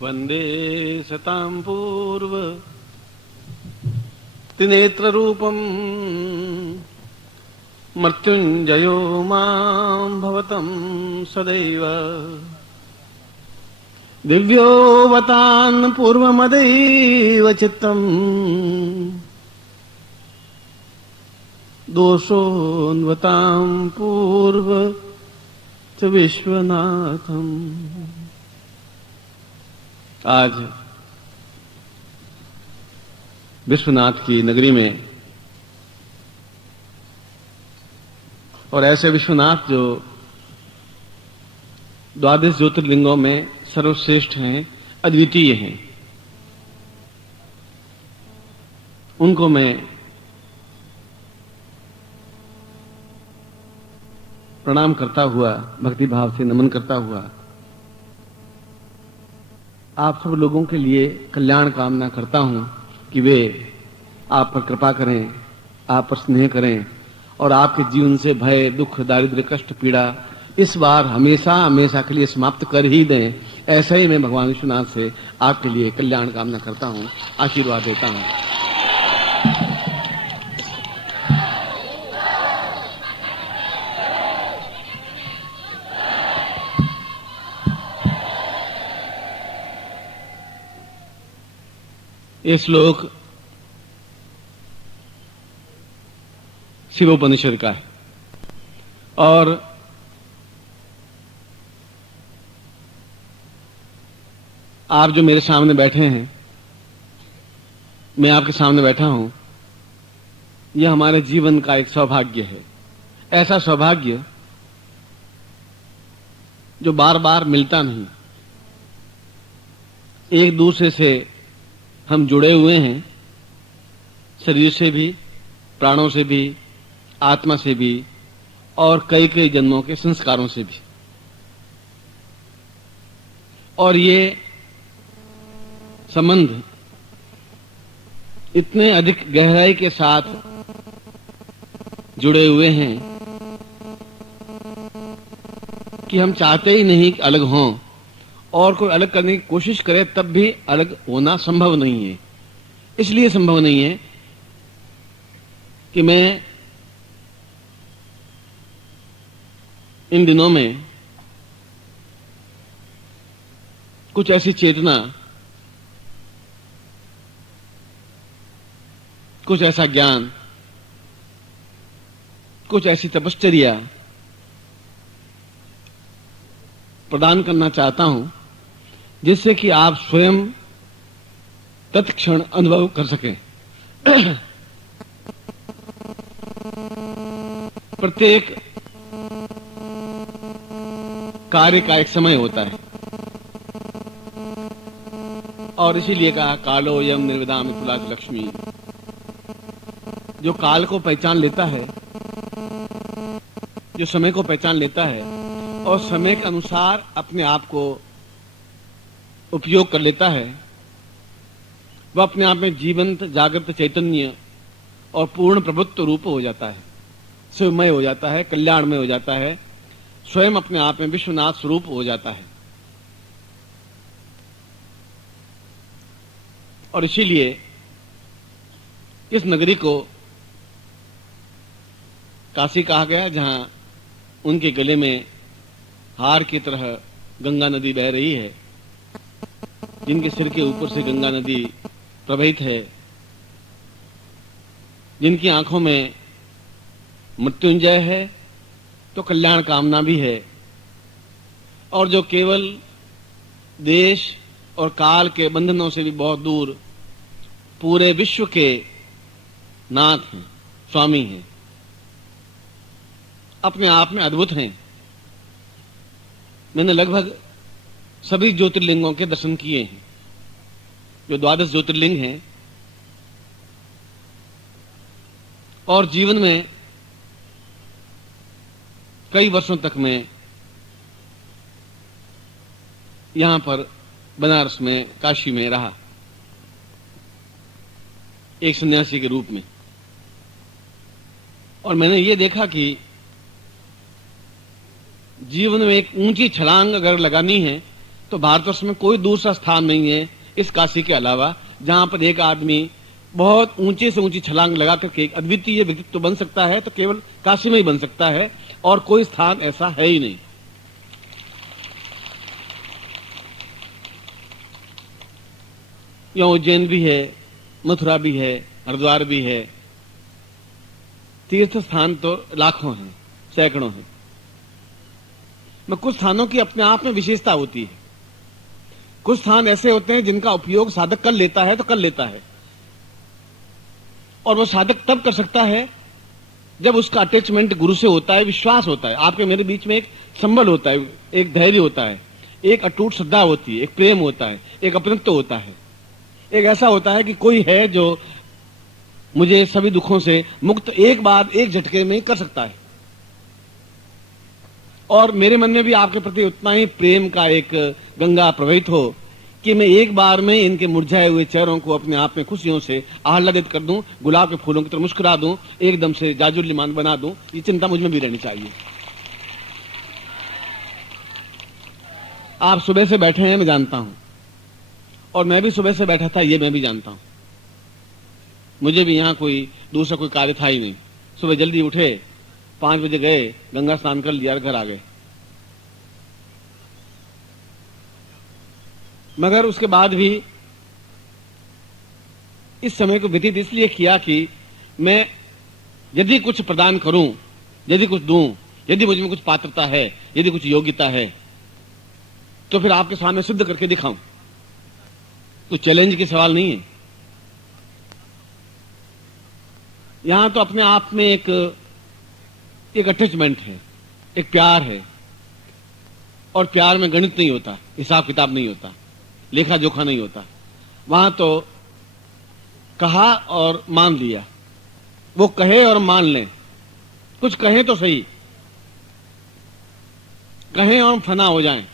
वंदे सतां पूर्व त्रिनेत्ररूपम् मृत्युंजयो मां भवतं सदैव दिव्योऽवतान् पूर्वमदैव चित्तम् दोषोऽन्वतां पूर्व च विश्वनाथम्। आज विश्वनाथ की नगरी में और ऐसे विश्वनाथ जो द्वादश ज्योतिर्लिंगों में सर्वश्रेष्ठ हैं, अद्वितीय हैं, उनको मैं प्रणाम करता हुआ, भक्ति भाव से नमन करता हुआ आप सब लोगों के लिए कल्याण कामना करता हूं कि वे आप पर कृपा करें, आप पर स्नेह करें और आपके जीवन से भय, दुख, दारिद्र्य, कष्ट, पीड़ा इस बार हमेशा हमेशा के लिए समाप्त कर ही दें। ऐसा ही मैं भगवान विश्वनाथ से आपके लिए कल्याण कामना करता हूं, आशीर्वाद देता हूं। ये श्लोक शिवोपनिषद का है और आप जो मेरे सामने बैठे हैं, मैं आपके सामने बैठा हूं, यह हमारे जीवन का एक सौभाग्य है। ऐसा सौभाग्य जो बार बार मिलता नहीं। एक दूसरे से हम जुड़े हुए हैं, शरीर से भी, प्राणों से भी, आत्मा से भी और कई कई जन्मों के संस्कारों से भी। और ये संबंध इतने अधिक गहराई के साथ जुड़े हुए हैं कि हम चाहते ही नहीं कि अलग हों, और कोई अलग करने की कोशिश करे तब भी अलग होना संभव नहीं है। इसलिए संभव नहीं है कि मैं इन दिनों में कुछ ऐसी चेतना, कुछ ऐसा ज्ञान, कुछ ऐसी तपश्चर्या प्रदान करना चाहता हूं जिससे कि आप स्वयं तत्क्षण अनुभव कर सकें। प्रत्येक कार्य का एक समय होता है और इसीलिए कहा कालो यम निर्विदाम तुलाज लक्ष्मी। जो काल को पहचान लेता है, जो समय को पहचान लेता है और समय के अनुसार अपने आप को उपयोग कर लेता है, वह अपने आप में जीवंत, जागृत चैतन्य और पूर्ण प्रभुत्व रूप हो जाता है, शिवमय हो जाता है, कल्याणमय हो जाता है, स्वयं अपने आप में विश्वनाथ स्वरूप हो जाता है। और इसीलिए इस नगरी को काशी कहा गया, जहां उनके गले में हार की तरह गंगा नदी बह रही है, जिनके सिर के ऊपर से गंगा नदी प्रवाहित है, जिनकी आंखों में मृत्युंजय है तो कल्याण कामना भी है, और जो केवल देश और काल के बंधनों से भी बहुत दूर पूरे विश्व के नाथ हैं, स्वामी हैं, अपने आप में अद्भुत हैं। मैंने लगभग सभी ज्योतिर्लिंगों के दर्शन किए हैं, जो द्वादश ज्योतिर्लिंग हैं, और जीवन में कई वर्षों तक मैं यहां पर बनारस में, काशी में रहा, एक सन्यासी के रूप में। और मैंने ये देखा कि जीवन में एक ऊंची छलांग अगर लगानी है तो भारतवर्ष में कोई दूसरा स्थान नहीं है इस काशी के अलावा जहां पर एक आदमी बहुत ऊंचे से ऊंची छलांग लगा करके एक अद्वितीय व्यक्तित्व बन सकता है, तो केवल काशी में ही बन सकता है और कोई स्थान ऐसा है ही नहीं। यहाँ उज्जैन भी है, मथुरा भी है, हरिद्वार भी है, तीर्थ स्थान तो लाखों हैं, सैकड़ों हैं। मैं कुछ स्थानों की अपने आप में विशेषता होती है। कुछ स्थान ऐसे होते हैं जिनका उपयोग साधक कर लेता है तो कर लेता है, और वो साधक तब कर सकता है जब उसका अटैचमेंट गुरु से होता है, विश्वास होता है। आपके मेरे बीच में एक संबल होता है, एक धैर्य होता है, एक अटूट श्रद्धा होती है, एक प्रेम होता है, एक अपनत्व होता है, एक ऐसा होता है कि कोई है जो मुझे सभी दुखों से मुक्त एक बार एक झटके में कर सकता है। और मेरे मन में भी आपके प्रति उतना ही प्रेम का एक गंगा प्रवाहित हो कि मैं एक बार में इनके मुरझाए हुए चेहरों को अपने आप में खुशियों से आह्लादित कर दूं, गुलाब के फूलों की तरह मुस्कुरा दूं, एकदम से जाजुल्यमान बना दूं। ये चिंता मुझ में भी रहनी चाहिए। आप सुबह से बैठे हैं, मैं जानता हूं, और मैं भी सुबह से बैठा था, ये मैं भी जानता हूं। मुझे भी यहां कोई दूसरा कोई कार्य था ही नहीं। सुबह जल्दी उठे, 5 बजे गए, गंगा स्नान कर लिया, घर आ गए। मगर उसके बाद भी इस समय को व्यतीत इसलिए किया कि मैं यदि कुछ प्रदान करूं, यदि कुछ दूं, यदि मुझ में कुछ पात्रता है, यदि कुछ योग्यता है, तो फिर आपके सामने सिद्ध करके दिखाऊं। तो चैलेंज की सवाल नहीं है। यहां तो अपने आप में एक अटैचमेंट है, एक प्यार है, और प्यार में गणित नहीं होता, हिसाब किताब नहीं होता, लेखा जोखा नहीं होता। वहां तो कहा और मान लिया। वो कहे और मान लें, कुछ कहें तो सही, कहें और हम फना हो जाएं।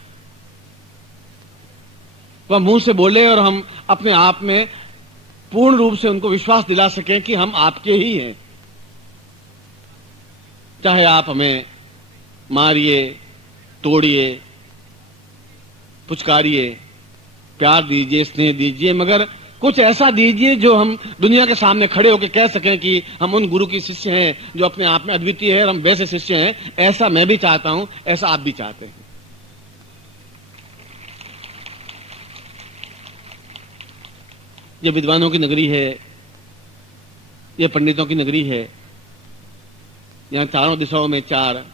वह मुंह से बोले और हम अपने आप में पूर्ण रूप से उनको विश्वास दिला सकें कि हम आपके ही हैं। चाहे आप हमें मारिए, तोड़िए, पुचकारिए, प्यार दीजिए, स्नेह दीजिए, मगर कुछ ऐसा दीजिए जो हम दुनिया के सामने खड़े होकर कह सकें कि हम उन गुरु की शिष्य हैं जो अपने आप में अद्वितीय है और हम वैसे शिष्य हैं। ऐसा मैं भी चाहता हूं, ऐसा आप भी चाहते हैं। ये विद्वानों की नगरी है, ये पंडितों की नगरी है। यहां चारों दिशाओं में 4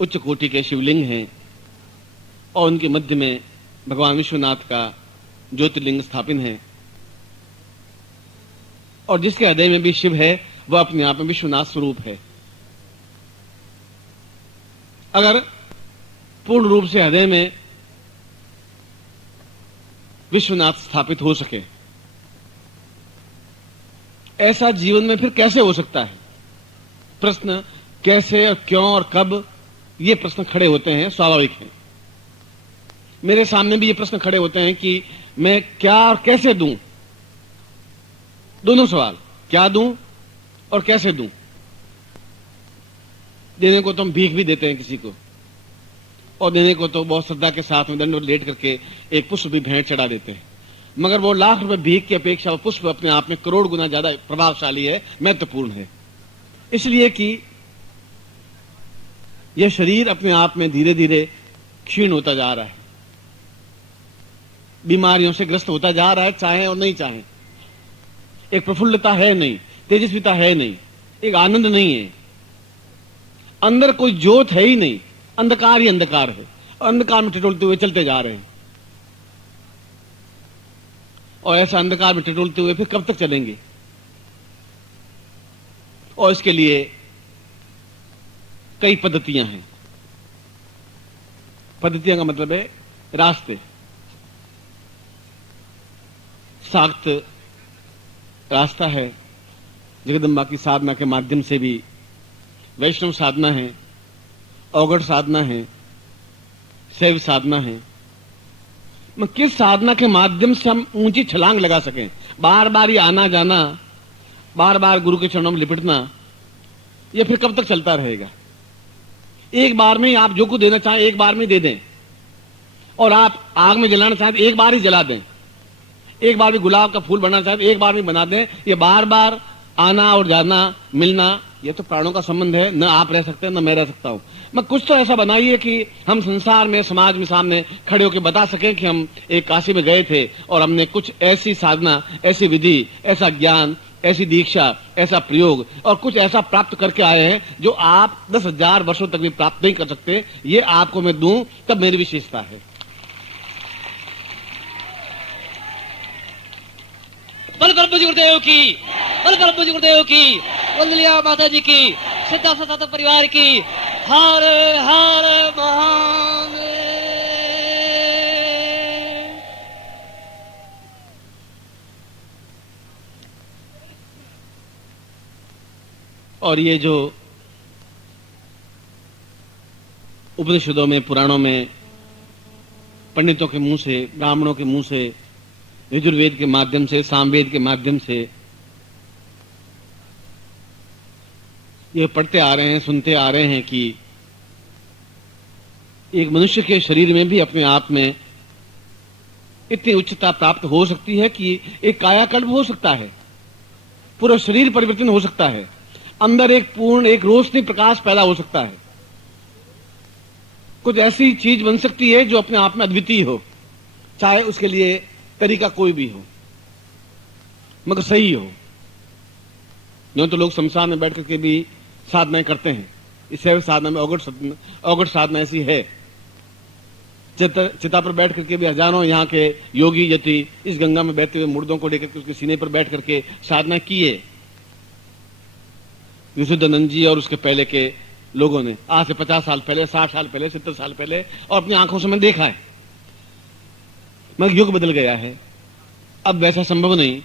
उच्च कोटि के शिवलिंग हैं और उनके मध्य में भगवान विश्वनाथ का ज्योतिर्लिंग स्थापित है। और जिसके हृदय में भी शिव है, वह अपने आप में विश्वनाथ स्वरूप है। अगर पूर्ण रूप से हृदय में विश्वनाथ स्थापित हो सके, ऐसा जीवन में फिर कैसे हो सकता है? प्रश्न कैसे और क्यों और कब, ये प्रश्न खड़े होते हैं, स्वाभाविक है। मेरे सामने भी ये प्रश्न खड़े होते हैं कि मैं क्या और कैसे दूं। दोनों सवाल, क्या दूं और कैसे दूं। देने को तो हम भीख भी देते हैं किसी को, और देने को तो बहुत श्रद्धा के साथ में दंड लेट करके एक पुष्प भी भेंट चढ़ा देते हैं। मगर वो लाख रुपए भीख की अपेक्षा वो पुष्प अपने आप में करोड़ गुना ज्यादा प्रभावशाली है, महत्वपूर्ण है। इसलिए कि यह शरीर अपने आप में धीरे धीरे क्षीण होता जा रहा है, बीमारियों से ग्रस्त होता जा रहा है, चाहे और नहीं चाहे। एक प्रफुल्लता है नहीं, तेजस्विता है नहीं, एक आनंद नहीं है, अंदर कोई ज्योत है ही नहीं, अंधकार ही अंधकार है, और अंधकार में टिटोलते हुए चलते जा रहे हैं। और ऐसा अंधकार में टिटोलते हुए फिर कब तक चलेंगे? और इसके लिए कई पद्धतियां हैं। पद्धतियां का मतलब है रास्ते। साख्त रास्ता है, जगदम्बा की साधना के माध्यम से भी वैष्णव साधना है, अवगढ़ साधना है, शैव साधना है। किस साधना के माध्यम से हम ऊंची छलांग लगा सकें? बार बार ये आना जाना, बार बार गुरु के चरणों में लिपटना, ये फिर कब तक चलता रहेगा? एक बार में ही आप जो कुछ देना चाहें एक बार में दे दें, और आप आग में जलाना चाहें तो एक बार ही जला दें, एक बार भी गुलाब का फूल बनाना चाहें तो एक बार भी बना दें। ये बार बार आना और जाना, मिलना, ये तो प्राणों का संबंध है, न आप रह सकते हैं न मैं रह सकता हूं। मैं कुछ तो ऐसा बनाइए कि हम संसार में, समाज में सामने खड़े होकर बता सकें कि हम एक काशी में गए थे और हमने कुछ ऐसी साधना, ऐसी विधि, ऐसा ज्ञान, ऐसी दीक्षा, ऐसा प्रयोग और कुछ ऐसा प्राप्त करके आए हैं जो आप 10,000 वर्षों तक भी प्राप्त नहीं कर सकते। ये आपको मैं दूं तब मेरी विशेषता है। बल ब्रह्म जी गुरुदेव की, बल ब्रह्म जी गुरुदेव की, वंदलिया माता जी की, सिद्धा सतत परिवार की। हर हर महादेव। और ये जो उपनिषदों में, पुराणों में, पंडितों के मुंह से, ब्राह्मणों के मुंह से, यजुर्वेद के माध्यम से, सामवेद के माध्यम से ये पढ़ते आ रहे हैं, सुनते आ रहे हैं कि एक मनुष्य के शरीर में भी अपने आप में इतनी उच्चता प्राप्त हो सकती है कि एक कायाकल्प हो सकता है, पूरा शरीर परिवर्तन हो सकता है, अंदर एक पूर्ण, एक रोशनी, प्रकाश पैदा हो सकता है, कुछ ऐसी चीज बन सकती है जो अपने आप में अद्वितीय हो, चाहे उसके लिए तरीका कोई भी हो, मगर सही हो। यूं तो लोग शमशान में बैठ करके भी साधनाएं करते हैं। इस साधना में अवगढ़ साधना ऐसी है। चिता पर बैठ करके भी हजारों यहाँ के योगी यति इस गंगा में बहते हुए मुर्दों को लेकर के उसके सीने पर बैठ करके साधना किए। विशुद्धानंद जी और उसके पहले के लोगों ने आज से 50 साल पहले, 60 साल पहले, 70 साल पहले, और अपनी आंखों से मैं देखा है। मगर युग बदल गया है, अब वैसा संभव नहीं।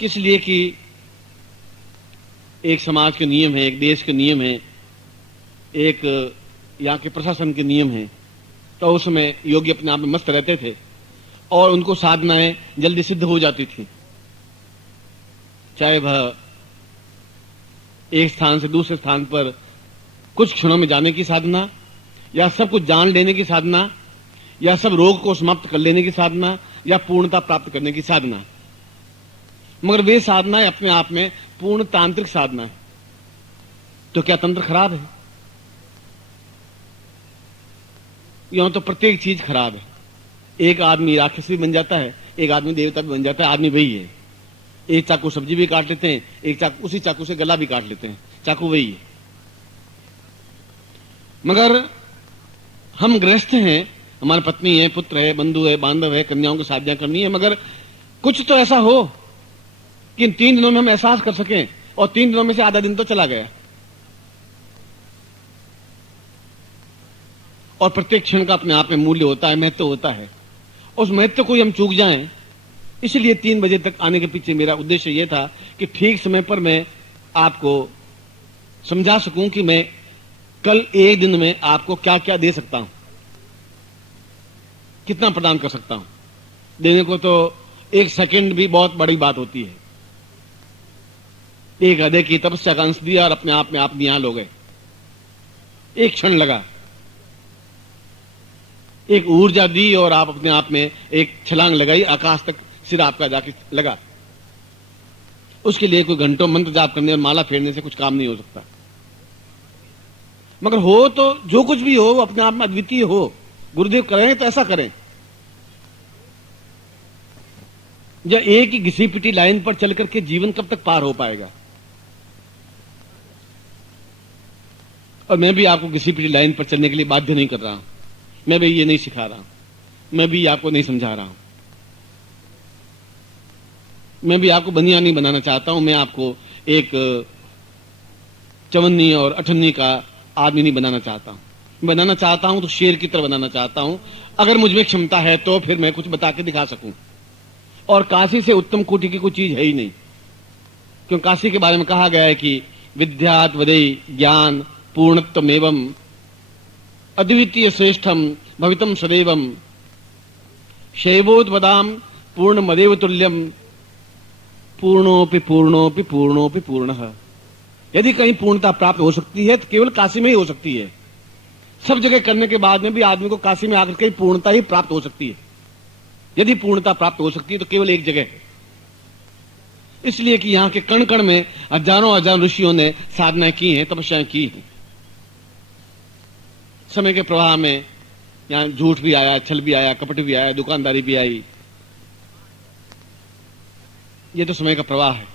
किस लिए कि एक समाज के नियम है, एक देश के नियम है, एक यहाँ के प्रशासन के नियम है। तो उस समय योगी अपने आप में मस्त रहते थे और उनको साधनाएं जल्दी सिद्ध हो जाती थी, चाहे वह एक स्थान से दूसरे स्थान पर कुछ क्षणों में जाने की साधना, या सब कुछ जान लेने की साधना, या सब रोग को समाप्त कर लेने की साधना, या पूर्णता प्राप्त करने की साधना। मगर वे साधनाएं अपने आप में पूर्ण तांत्रिक साधना है। तो क्या तंत्र खराब है? यूं तो प्रत्येक चीज खराब है। एक आदमी राक्षस भी बन जाता है, एक आदमी देवता भी बन जाता है, आदमी वही है। एक चाकू सब्जी भी काट लेते हैं, एक चाकू, उसी चाकू से गला भी काट लेते हैं, चाकू वही है। मगर हम गृहस्थ हैं, हमारी पत्नी है, पुत्र है, बंधु है, बांधव है, कन्याओं की शादियां करनी है, मगर कुछ तो ऐसा हो कि इन 3 दिनों में हम एहसास कर सकें, और 3 दिनों में से आधा दिन तो चला गया, और प्रत्येक क्षण का अपने आप में मूल्य होता है, महत्व होता है। उस महत्व को हम चूक जाएं, इसलिए 3 बजे तक आने के पीछे मेरा उद्देश्य यह था कि ठीक समय पर मैं आपको समझा सकूं कि मैं कल एक दिन में आपको क्या क्या दे सकता हूं, कितना प्रदान कर सकता हूं। देने को तो 1 सेकंड भी बहुत बड़ी बात होती है। एक हृदय की तपस्या का अंश दिया और अपने आप में आप निहाल हो गए। एक क्षण लगा, एक ऊर्जा दी और आप अपने आप में एक छलांग लगाई, आकाश तक सिर आपका जाके लगा। उसके लिए कोई घंटों मंत्र जाप करने और माला फेरने से कुछ काम नहीं हो सकता। मगर हो तो जो कुछ भी हो वो अपने आप में अद्वितीय हो। गुरुदेव करें तो ऐसा करें। जब एक ही घिसी पिटी लाइन पर चल करके जीवन कब तक पार हो पाएगा? और मैं भी आपको घिसी पिटी लाइन पर चलने के लिए बाध्य नहीं कर रहा हूं, मैं भी ये नहीं सिखा रहा हूं, मैं भी आपको नहीं समझा रहा हूं, मैं भी आपको बनिया नहीं बनाना चाहता हूं, मैं आपको एक चवन्नी और अठन्नी का आदमी नहीं बनाना चाहता हूं। बनाना चाहता हूं तो शेर की तरह बनाना चाहता हूं। अगर मुझमें क्षमता है तो फिर मैं कुछ बता के दिखा सकूं। और काशी से उत्तम कोटि की कोई चीज है ही नहीं, क्योंकि काशी के बारे में कहा गया है कि विद्यात वदई ज्ञान पूर्णत्वमेवं अद्वितीय श्रेष्ठम भवितम सदैवम शैवोद्वदाम पूर्ण मदेव तुल्यम पूर्णोपि पूर्णोपि पूर्णोपि पूर्णः। यदि कहीं पूर्णता प्राप्त हो सकती है तो केवल काशी में ही हो सकती है। सब जगह करने के बाद में भी आदमी को काशी में आकर के पूर्णता ही प्राप्त हो सकती है। यदि पूर्णता प्राप्त हो सकती है तो केवल एक जगह है, इसलिए कि यहां के कण कण में हजारों हजार ऋषियों ने साधना की है, तपस्याएं की है। समय के प्रवाह में यहां झूठ भी आया, छल भी आया, कपट भी आया, दुकानदारी भी आई। ये तो समय का प्रवाह है।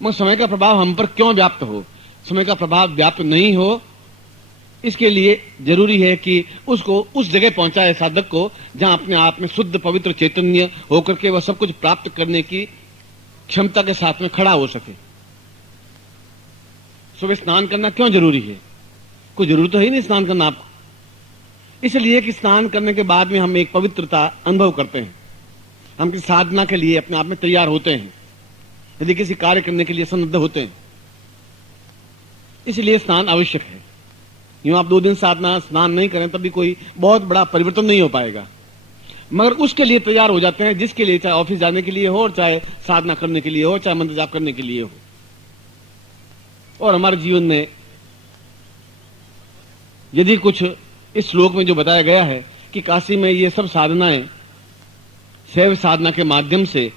मगर समय का प्रभाव हम पर क्यों व्याप्त हो? समय का प्रभाव व्याप्त नहीं हो, इसके लिए जरूरी है कि उसको उस जगह पहुंचाए साधक को जहां अपने आप में शुद्ध पवित्र चैतन्य होकर के वह सब कुछ प्राप्त करने की क्षमता के साथ में खड़ा हो सके। सुबह स्नान करना क्यों जरूरी है? कोई जरूरत तो है ही नहीं स्नान करना आपको, इसलिए कि स्नान करने के बाद में हम एक पवित्रता अनुभव करते हैं। हम किसी साधना के लिए अपने आप में तैयार होते हैं, यदि किसी कार्य करने के लिए सन्नद्ध होते हैं, इसलिए स्नान आवश्यक है। यूं आप 2 दिन साधना स्नान नहीं करें तब भी कोई बहुत बड़ा परिवर्तन नहीं हो पाएगा, मगर उसके लिए तैयार हो जाते हैं जिसके लिए, चाहे ऑफिस जाने के लिए हो और चाहे साधना करने के लिए हो, चाहे मंत्र जाप करने के लिए हो। और हमारे जीवन में यदि कुछ इस श्लोक में जो बताया गया है कि काशी में ये सब साधनाएं शैव साधना के माध्यम से,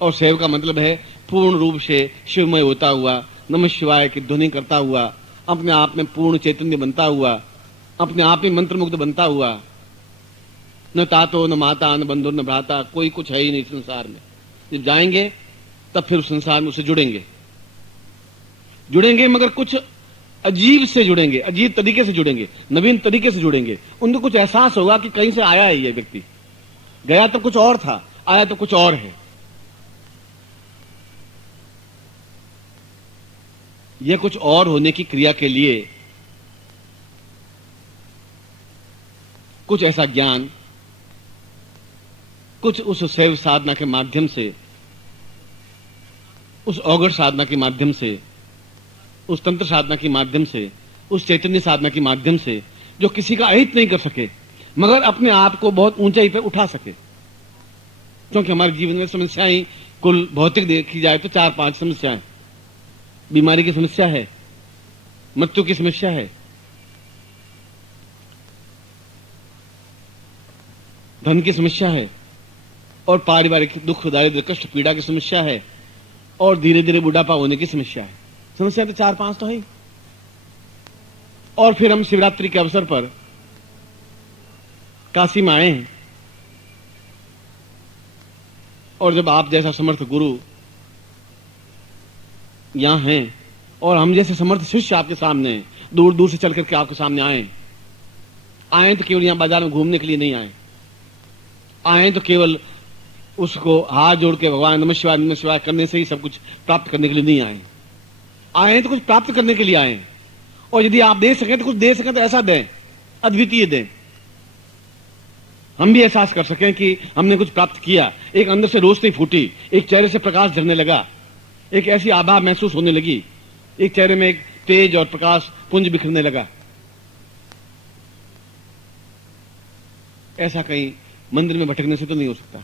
और शैव का मतलब है पूर्ण रूप से शिवमय होता हुआ, नमः शिवाय की ध्वनि करता हुआ, अपने आप में पूर्ण चैतन्य बनता हुआ, अपने आप में मंत्रमुग्ध बनता हुआ, न तातो न माता न बंधु न भ्राता, कोई कुछ है ही नहीं संसार में। जब जाएंगे तब फिर उस संसार में उससे जुड़ेंगे मगर कुछ अजीब से जुड़ेंगे, अजीब तरीके से जुड़ेंगे, नवीन तरीके से जुड़ेंगे। उनको कुछ एहसास होगा कि कहीं से आया है ये व्यक्ति, गया तो कुछ और था, आया तो कुछ और है। यह कुछ और होने की क्रिया के लिए कुछ ऐसा ज्ञान, कुछ उस शैव साधना के माध्यम से, उस औगढ़ साधना के माध्यम से, उस तंत्र साधना के माध्यम से, उस चैतन्य साधना के माध्यम से, जो किसी का अहित नहीं कर सके मगर अपने आप को बहुत ऊंचाई पर उठा सके। क्योंकि हमारे जीवन में समस्याएं कुल भौतिक देखी जाए तो 4-5 समस्याएं। बीमारी की समस्या है, मृत्यु की समस्या है, धन की समस्या है, और पारिवारिक दुख दारिद्र्य कष्ट पीड़ा की समस्या है, और धीरे धीरे बुढ़ापा होने की समस्या है। समस्या तो 4-5 तो है ही। और फिर हम शिवरात्रि के अवसर पर काशी में आए हैं, और जब आप जैसा समर्थ गुरु यहां हैं और हम जैसे समर्थ शिष्य आपके सामने हैं, दूर दूर से चल करके आपके सामने आए तो केवल यहां बाजार में घूमने के लिए नहीं आए तो केवल उसको हाथ जोड़ के भगवान नमः शिवाय करने से ही सब कुछ प्राप्त करने के लिए नहीं आए तो कुछ प्राप्त करने के लिए आए। और यदि आप दे सकें तो कुछ दे सकें तो ऐसा दें, अद्वितीय दें, हम भी एहसास कर सकें कि हमने कुछ प्राप्त किया। एक अंदर से रोशनी फूटी, एक चेहरे से प्रकाश झरने लगा, एक ऐसी आभा महसूस होने लगी, एक चेहरे में एक तेज और प्रकाश पुंज बिखरने लगा। ऐसा कहीं मंदिर में भटकने से तो नहीं हो सकता,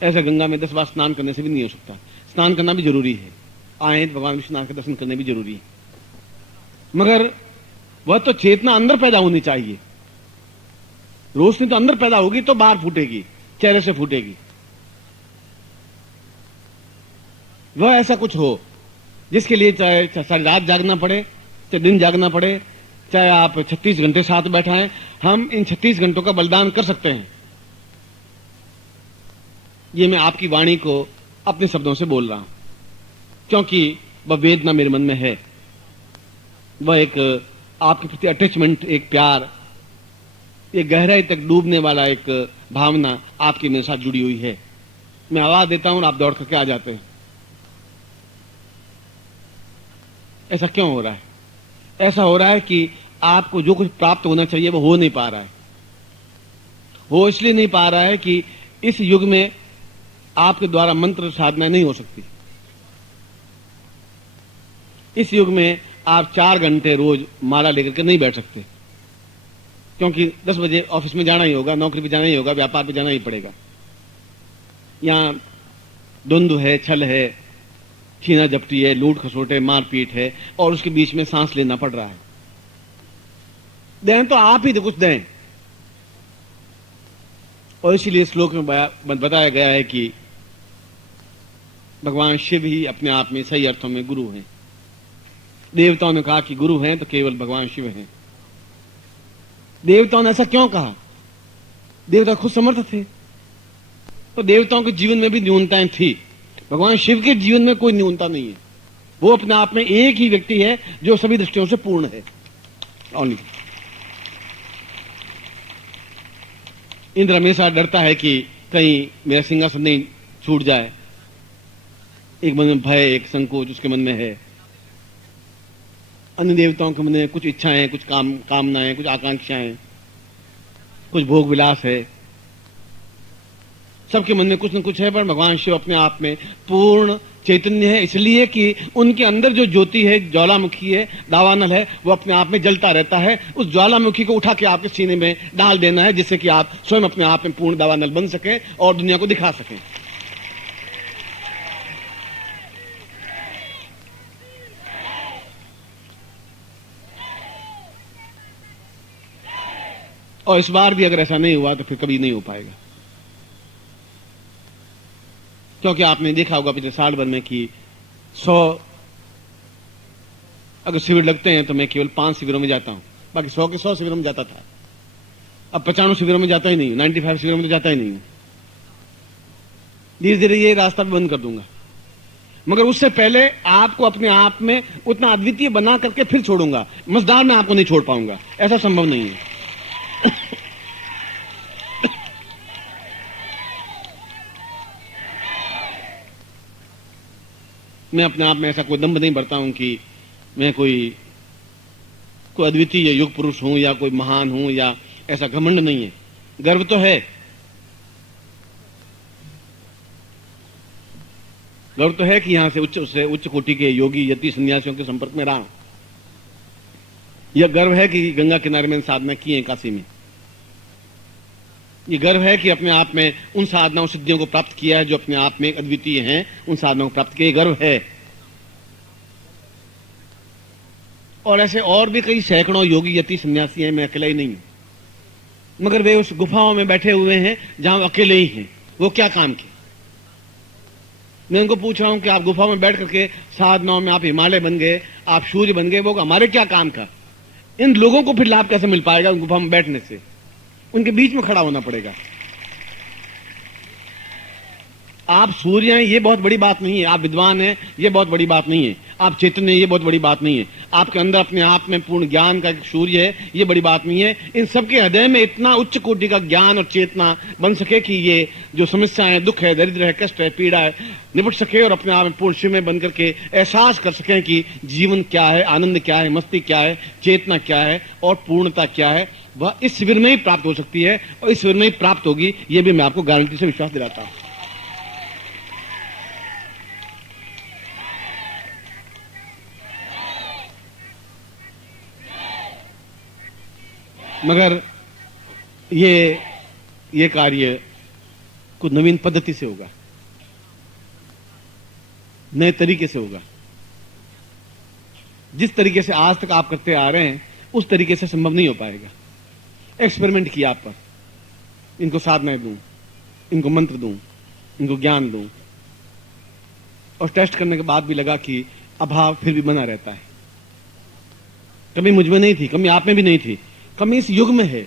ऐसा गंगा में 10 बार स्नान करने से भी नहीं हो सकता। स्नान करना भी जरूरी है, आए तो भगवान विश्वनाथ के दर्शन करने भी जरूरी है, मगर वह तो चेतना अंदर पैदा होनी चाहिए। रोशनी तो अंदर पैदा होगी तो बाहर फूटेगी, चेहरे से फूटेगी। वह ऐसा कुछ हो जिसके लिए चाहे सारी रात जागना पड़े, चाहे दिन जागना पड़े, चाहे आप 36 घंटे साथ बैठाएं, हम इन 36 घंटों का बलिदान कर सकते हैं। ये मैं आपकी वाणी को अपने शब्दों से बोल रहा हूं, क्योंकि वह वेदना मेरे मन में है, वह एक आपके प्रति अटैचमेंट, एक प्यार, एक गहराई तक डूबने वाला एक भावना आपके मेरे साथ जुड़ी हुई है। मैं आवाज देता हूं और आप दौड़ करके आ जाते हैं। ऐसा क्यों हो रहा है? ऐसा हो रहा है कि आपको जो कुछ प्राप्त होना चाहिए वो हो नहीं पा रहा है। वो इसलिए नहीं पा रहा है कि इस युग में आपके द्वारा मंत्र साधना नहीं हो सकती। इस युग में आप 4 घंटे रोज माला लेकर के नहीं बैठ सकते, क्योंकि 10 बजे ऑफिस में जाना ही होगा, नौकरी पे जाना ही होगा, व्यापार पे जाना ही पड़ेगा। यहां द्वंद्व है, छल है, छीना झपटी है, लूट खसोटे, मारपीट है, और उसके बीच में सांस लेना पड़ रहा है। दें तो आप ही तो कुछ दें। और इसीलिए श्लोक में बताया गया है कि भगवान शिव ही अपने आप में सही अर्थों में गुरु हैं। देवताओं ने कहा कि गुरु हैं तो केवल भगवान शिव हैं। देवताओं ने ऐसा क्यों कहा? देवता खुद समर्थ थे, तो देवताओं के जीवन में भी न्यूनताएं थी। भगवान शिव के जीवन में कोई न्यूनता नहीं है। वो अपने आप में एक ही व्यक्ति है जो सभी दृष्टियों से पूर्ण है। ओनली इंद्र हमेशा डरता है कि कहीं मेरा सिंहासन नहीं छूट जाए। एक मन में भय, एक संकोच उसके मन में है। अन्य देवताओं के मन में कुछ इच्छाएं, कुछ कामनाएं, कुछ आकांक्षाएं, कुछ भोग विलास है। सबके मन में कुछ न कुछ है, पर भगवान शिव अपने आप में पूर्ण चैतन्य है, इसलिए कि उनके अंदर जो ज्योति है, ज्वालामुखी है, दावानल है, वो अपने आप में जलता रहता है। उस ज्वालामुखी को उठा के आपके सीने में डाल देना है, जिससे कि आप स्वयं अपने आप में पूर्ण दावानल बन सकें और दुनिया को दिखा सकें। और इस बार भी अगर ऐसा नहीं हुआ तो फिर कभी नहीं हो पाएगा, क्योंकि आपने देखा होगा पिछले साल भर में कि 100 अगर शिविर लगते हैं तो मैं केवल 5 शिविरों में जाता हूं, बाकी 100 के 100 शिविरों में जाता था। अब 95 शिविरों में जाता ही नहीं, 95 शिविरों में तो जाता ही नहीं। धीरे धीरे ये रास्ता भी बंद कर दूंगा, मगर उससे पहले आपको अपने आप में उतना अद्वितीय बना करके फिर छोड़ूंगा। मजदार में आपको नहीं छोड़ पाऊंगा, ऐसा संभव नहीं है। मैं अपने आप में ऐसा कोई दम्भ नहीं भरता हूं कि मैं कोई अद्वितीय युग पुरुष हूं या कोई महान हूं, या ऐसा घमंड नहीं है। गर्व तो है, गर्व तो है कि यहां से उच्च कोटि के योगी यति सन्यासियों के संपर्क में रहा हूं। यह गर्व है कि गंगा किनारे में साधना की है काशी में। ये गर्व है कि अपने आप में उन साधनाओं सिद्धियों को प्राप्त किया है जो अपने आप में अद्वितीय हैं, उन साधनाओं को प्राप्त किया, गर्व है। और ऐसे और भी कई सैकड़ों योगी यति सन्यासी हैं, मैं अकेला ही नहीं हूं। मगर वे उस गुफाओं में बैठे हुए हैं जहां वो अकेले ही हैं। वो क्या काम के? मैं उनको पूछ रहा हूं कि आप गुफा में बैठ करके साधनाओं में आप हिमालय बन गए, आप सूर्य बन गए, वो हमारे क्या काम का? इन लोगों को फिर लाभ कैसे मिल पाएगा उन गुफा में बैठने से? उनके बीच में खड़ा होना पड़ेगा। आप सूर्य हैं, ये बहुत बड़ी बात नहीं है। आप विद्वान हैं, ये बहुत बड़ी बात नहीं है। आप चैतन्य हैं, ये बहुत बड़ी बात नहीं है। आपके अंदर अपने आप में पूर्ण ज्ञान का एक सूर्य है, ये बड़ी बात नहीं है। इन सबके हृदय में इतना उच्च कोटि का ज्ञान और चेतना बन सके कि ये जो समस्या है, दुख है, दरिद्र है, कष्ट है, पीड़ा है, निपट सके और अपने आप में पूर्ण शिव में बन करके एहसास कर सकें कि जीवन क्या है, आनंद क्या है, मस्ती क्या है, चेतना क्या है और पूर्णता क्या है। वह इस शिविर में ही प्राप्त हो सकती है और इस शिविर में ही प्राप्त होगी, यह भी मैं आपको गारंटी से विश्वास दिलाता हूं। मगर ये कार्य कुछ नवीन पद्धति से होगा, नए तरीके से होगा। जिस तरीके से आज तक आप करते आ रहे हैं उस तरीके से संभव नहीं हो पाएगा। एक्सपेरिमेंट किया आप पर, इनको साधनाएं दूं, इनको मंत्र दूं, इनको ज्ञान दूं, और टेस्ट करने के बाद भी लगा कि अभाव फिर भी बना रहता है। कमी मुझ में नहीं थी, कमी आप में भी नहीं थी, कमी इस युग में है।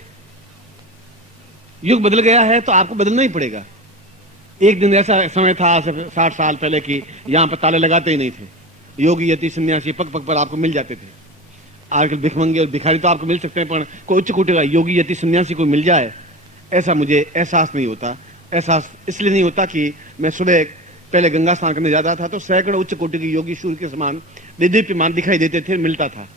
युग बदल गया है तो आपको बदलना ही पड़ेगा। एक दिन ऐसा समय था 60 साल पहले कि यहां पर ताले लगाते ही नहीं थे। योगी यति सन्यासी पग पग पर आपको मिल जाते थे। आजकल भिखमंगे और भिखारी तो आपको मिल सकते हैं, पर कोई उच्च कोटि का योगी यति सन्यासी को मिल जाए, ऐसा मुझे एहसास नहीं होता। एहसास इसलिए नहीं होता कि मैं सुबह पहले गंगा स्नान करने जाता था तो सैकड़ों उच्च कोटि के योगी सूर्य के समान दीप्यमान दिखाई देते थे, मिलता था।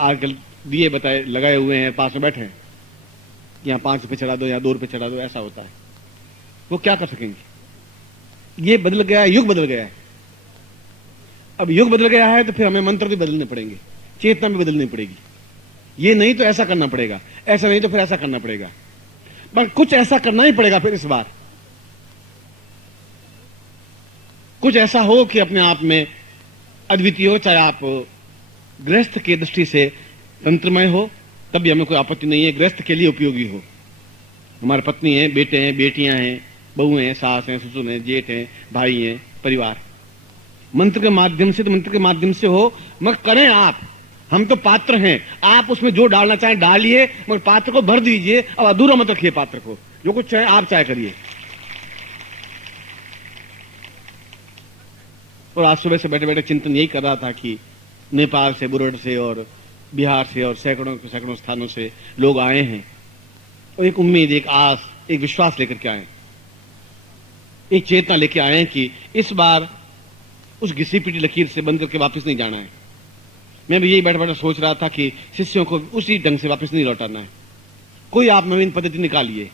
आजकल दिए बताए लगाए हुए हैं, पास में बैठे हैं, यहां 5 रुपए चढ़ा दो, यहां 2 रुपए चढ़ा दो, ऐसा होता है। वो क्या कर सकेंगे? ये बदल गया है, युग बदल गया है। अब युग बदल गया है तो फिर हमें मंत्र भी बदलने पड़ेंगे, चेतना भी बदलनी पड़ेगी। ये नहीं तो ऐसा करना पड़ेगा, ऐसा नहीं तो फिर ऐसा करना पड़ेगा, पर कुछ ऐसा करना ही पड़ेगा फिर इस बार। कुछ ऐसा हो कि अपने आप में अद्वितीय हो, चाहे आप गृहस्थ की दृष्टि से तंत्रमय हो, तब भी हमें कोई आपत्ति नहीं है, गृहस्थ के लिए उपयोगी हो। हमारे पत्नी हैं, बेटे हैं, बेटियां हैं, बहू हैं, सास हैं, ससुर हैं, जेठ हैं, भाई हैं, परिवार। मंत्र के माध्यम से तो मंत्र के माध्यम से हो, मगर करें आप। हम तो पात्र हैं, आप उसमें जो डालना चाहें डालिए, मगर पात्र को भर दीजिए। अब अधूरा मत रखिए पात्र को, जो कुछ चाहे आप चाहे करिए। और आज सुबह से बैठे बैठे चिंतन यही कर रहा था कि नेपाल से, बुरड से और बिहार से और सैकड़ों स्थानों से लोग आए हैं और एक उम्मीद, एक आस, एक विश्वास लेकर के आए, एक चेतना लेके आए हैं कि इस बार उस घिसी पिटी लकीर से बंद करके वापस नहीं जाना है। मैं भी यही बैठे बैठे सोच रहा था कि शिष्यों को उसी ढंग से वापस नहीं लौटाना है। कोई आप नवीन पद्धति निकालिए,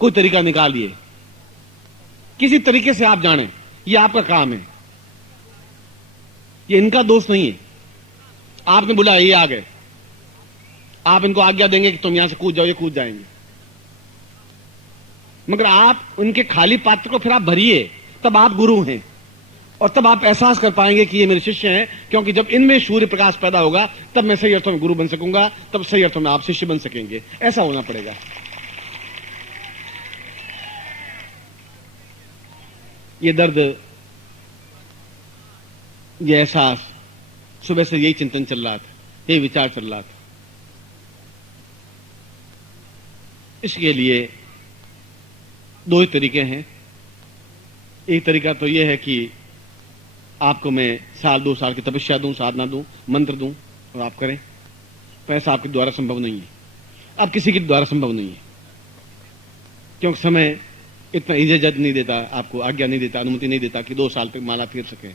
कोई तरीका निकालिए, किसी तरीके से आप जाने, ये आपका काम है, ये इनका दोष नहीं है। आपने बुलाया, ये आ गए, आप इनको आज्ञा देंगे कि तुम यहां से कूद जाओ, ये कूद जाएंगे। मगर आप उनके खाली पात्र को फिर आप भरिए, तब आप गुरु हैं और तब आप एहसास कर पाएंगे कि ये मेरे शिष्य हैं। क्योंकि जब इनमें सूर्य प्रकाश पैदा होगा तब मैं सही अर्थों में गुरु बन सकूंगा, तब सही अर्थों में आप शिष्य बन सकेंगे। ऐसा होना पड़ेगा। ये दर्द, ये एहसास, सुबह से यही चिंतन चल रहा था, यही विचार चल रहा था। इसके लिए दो ही तरीके हैं। एक तरीका तो यह है कि आपको मैं साल 2 साल की तपस्या दूं, साधना दूं, मंत्र दूं और आप करें, तो ऐसा आपके द्वारा संभव नहीं है। आप किसी के द्वारा संभव नहीं है, क्योंकि समय इतना इजाजत नहीं देता, आपको आज्ञा नहीं देता, अनुमति नहीं देता कि 2 साल तक माला फेर सके।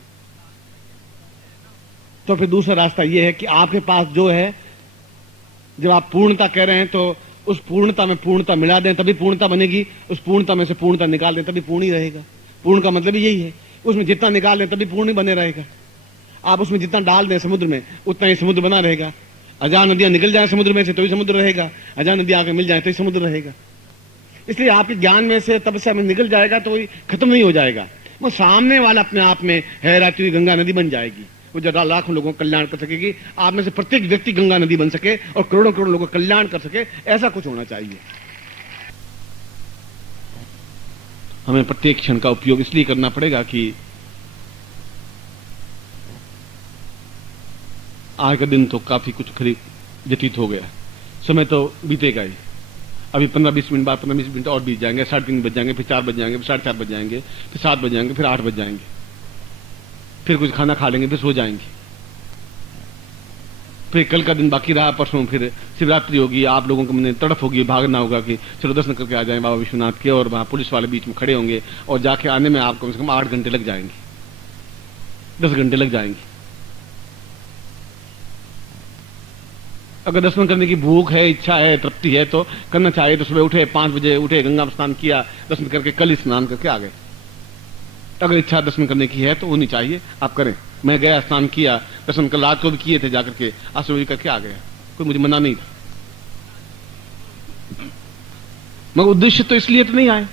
तो फिर दूसरा रास्ता यह है कि आपके पास जो है, जब आप पूर्णता कह रहे हैं तो उस पूर्णता में पूर्णता मिला दें, तभी पूर्णता बनेगी। उस पूर्णता में से पूर्णता निकाल दें, तभी पूर्ण ही रहेगा। पूर्ण का मतलब यही है, उसमें जितना निकाल दें तभी पूर्ण ही बने रहेगा। आप उसमें जितना डाल दें समुद्र में, उतना ही समुद्र बना रहेगा। हजार नदियां निकल जाए समुद्र में से तो ही समुद्र रहेगा, हजार नदियां आके मिल जाए तो ही समुद्र रहेगा। इसलिए आपके ज्ञान में से, तपस्या में निकल जाएगा तो खत्म नहीं हो जाएगा। वो सामने वाला अपने आप में हैराती हुई गंगा नदी बन जाएगी, वो जरा लाखों लोगों का कल्याण कर सकेगी। आप में से प्रत्येक व्यक्ति गंगा नदी बन सके और करोड़ों करोड़ लोगों का कल्याण कर सके, ऐसा कुछ होना चाहिए। हमें प्रत्येक क्षण का उपयोग इसलिए करना पड़ेगा कि आज का दिन तो काफी कुछ व्यतीत हो गया, समय तो बीतेगा ही। अभी 15-20 मिनट बाद 15-20 मिनट और बीत जाएंगे, 3:30 बज जाएंगे, फिर 4 बज जाएंगे, फिर 4:30 बज जाएंगे, फिर 7 बज जाएंगे, फिर 8 बज जाएंगे, फिर कुछ खाना खा लेंगे, फिर सो जाएंगे। फिर कल का दिन बाकी रहा, परसों फिर शिवरात्रि होगी, आप लोगों को मैंने तड़फ होगी, भागना होगा कि चलो दर्शन करके आ जाएं बाबा विश्वनाथ के, और वहां पुलिस वाले बीच में खड़े होंगे और जाके आने में आपको कम से कम 8 घंटे लग जाएंगे, 10 घंटे लग जाएंगे। अगर दर्शन करने की भूख है, इच्छा है, तृप्ति है तो करना चाहिए। तो सुबह उठे, 5 बजे उठे, गंगा स्नान किया, दर्शन करके कल ही स्नान करके आ गए। अगर इच्छा दर्शन करने की है तो होनी चाहिए, आप करें। मैं गया, स्नान किया, दर्शन कल रात को भी किए थे, जाकर के आशीर्वाद करके आ गया, कोई मुझे मना नहीं था। मगर उद्देश्य तो इसलिए तो नहीं आए,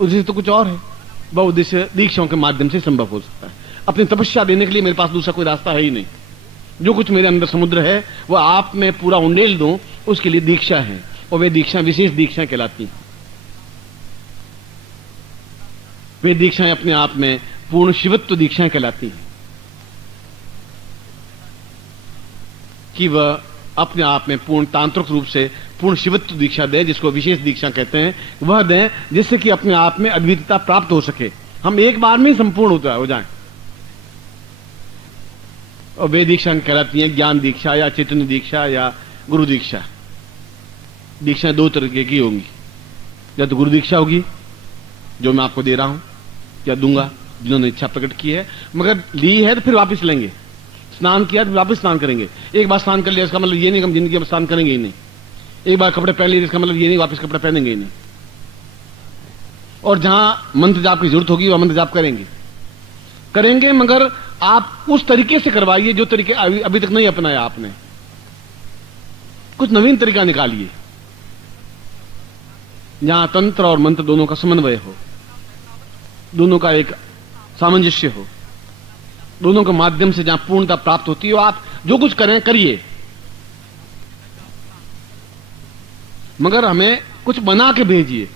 उद्देश्य तो कुछ और है। वह उद्देश्य दीक्षाओं के माध्यम से संभव हो सकता है। अपनी तपस्या देने के लिए मेरे पास दूसरा कोई रास्ता है ही नहीं। जो कुछ मेरे अंदर समुद्र है वह आप में पूरा उंडेल दूं, उसके लिए दीक्षा है, और वे दीक्षा विशेष दीक्षा कहलाती हैं। वे दीक्षाएं अपने आप में पूर्ण शिवत्व दीक्षाएं कहलाती हैं कि वह अपने आप में पूर्ण तांत्रिक रूप से पूर्ण शिवत्व दीक्षा दे, जिसको विशेष दीक्षा कहते हैं, वह दें जिससे कि अपने आप में अद्वितीयता प्राप्त हो सके, हम एक बार में ही संपूर्ण हो जाएं। और वे दीक्षा कहलाती हैं ज्ञान दीक्षा या चैतन्य दीक्षा या गुरु दीक्षा। दीक्षा 2 तरीके की होंगी, या तो गुरु दीक्षा होगी जो मैं आपको दे रहा हूं या दूंगा, जिन्होंने इच्छा प्रकट की है, मगर ली है तो फिर वापस लेंगे। स्नान किया तो वापस स्नान करेंगे। एक बार स्नान कर लिया इसका मतलब ये नहीं कि हम जिंदगी में स्नान करेंगे ही नहीं। एक बार कपड़े पहन लिए इसका मतलब ये नहीं वापस कपड़े पहनेंगे ही नहीं। और जहां मंत्र जाप की जरूरत होगी वह मंत्र जाप करेंगे, मगर आप उस तरीके से करवाइए जो तरीके अभी तक नहीं अपनाया आपने। कुछ नवीन तरीका निकालिए जहां तंत्र और मंत्र दोनों का समन्वय हो। दोनों का एक सामंजस्य हो, दोनों के माध्यम से जहां पूर्णता प्राप्त होती हो, आप जो कुछ करें करिए, मगर हमें कुछ बना के भेजिए।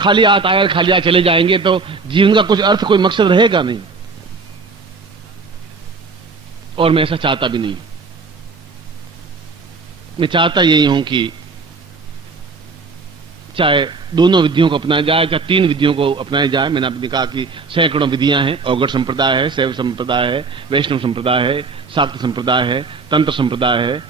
खाली हाथ आए खाली हाथ चले जाएंगे तो जीवन का कुछ अर्थ, कोई मकसद रहेगा नहीं, और मैं ऐसा चाहता भी नहीं। मैं चाहता यही हूं कि चाहे दोनों विधियों को अपनाया जाए, चाहे 3 विधियों को अपनाया जाए। मैंने आपने कहा कि सैकड़ों विधियां हैं, अवगढ़ संप्रदाय है, शैव संप्रदाय है, वैष्णव संप्रदाय है, शाक्त संप्रदाय है, तंत्र संप्रदाय है,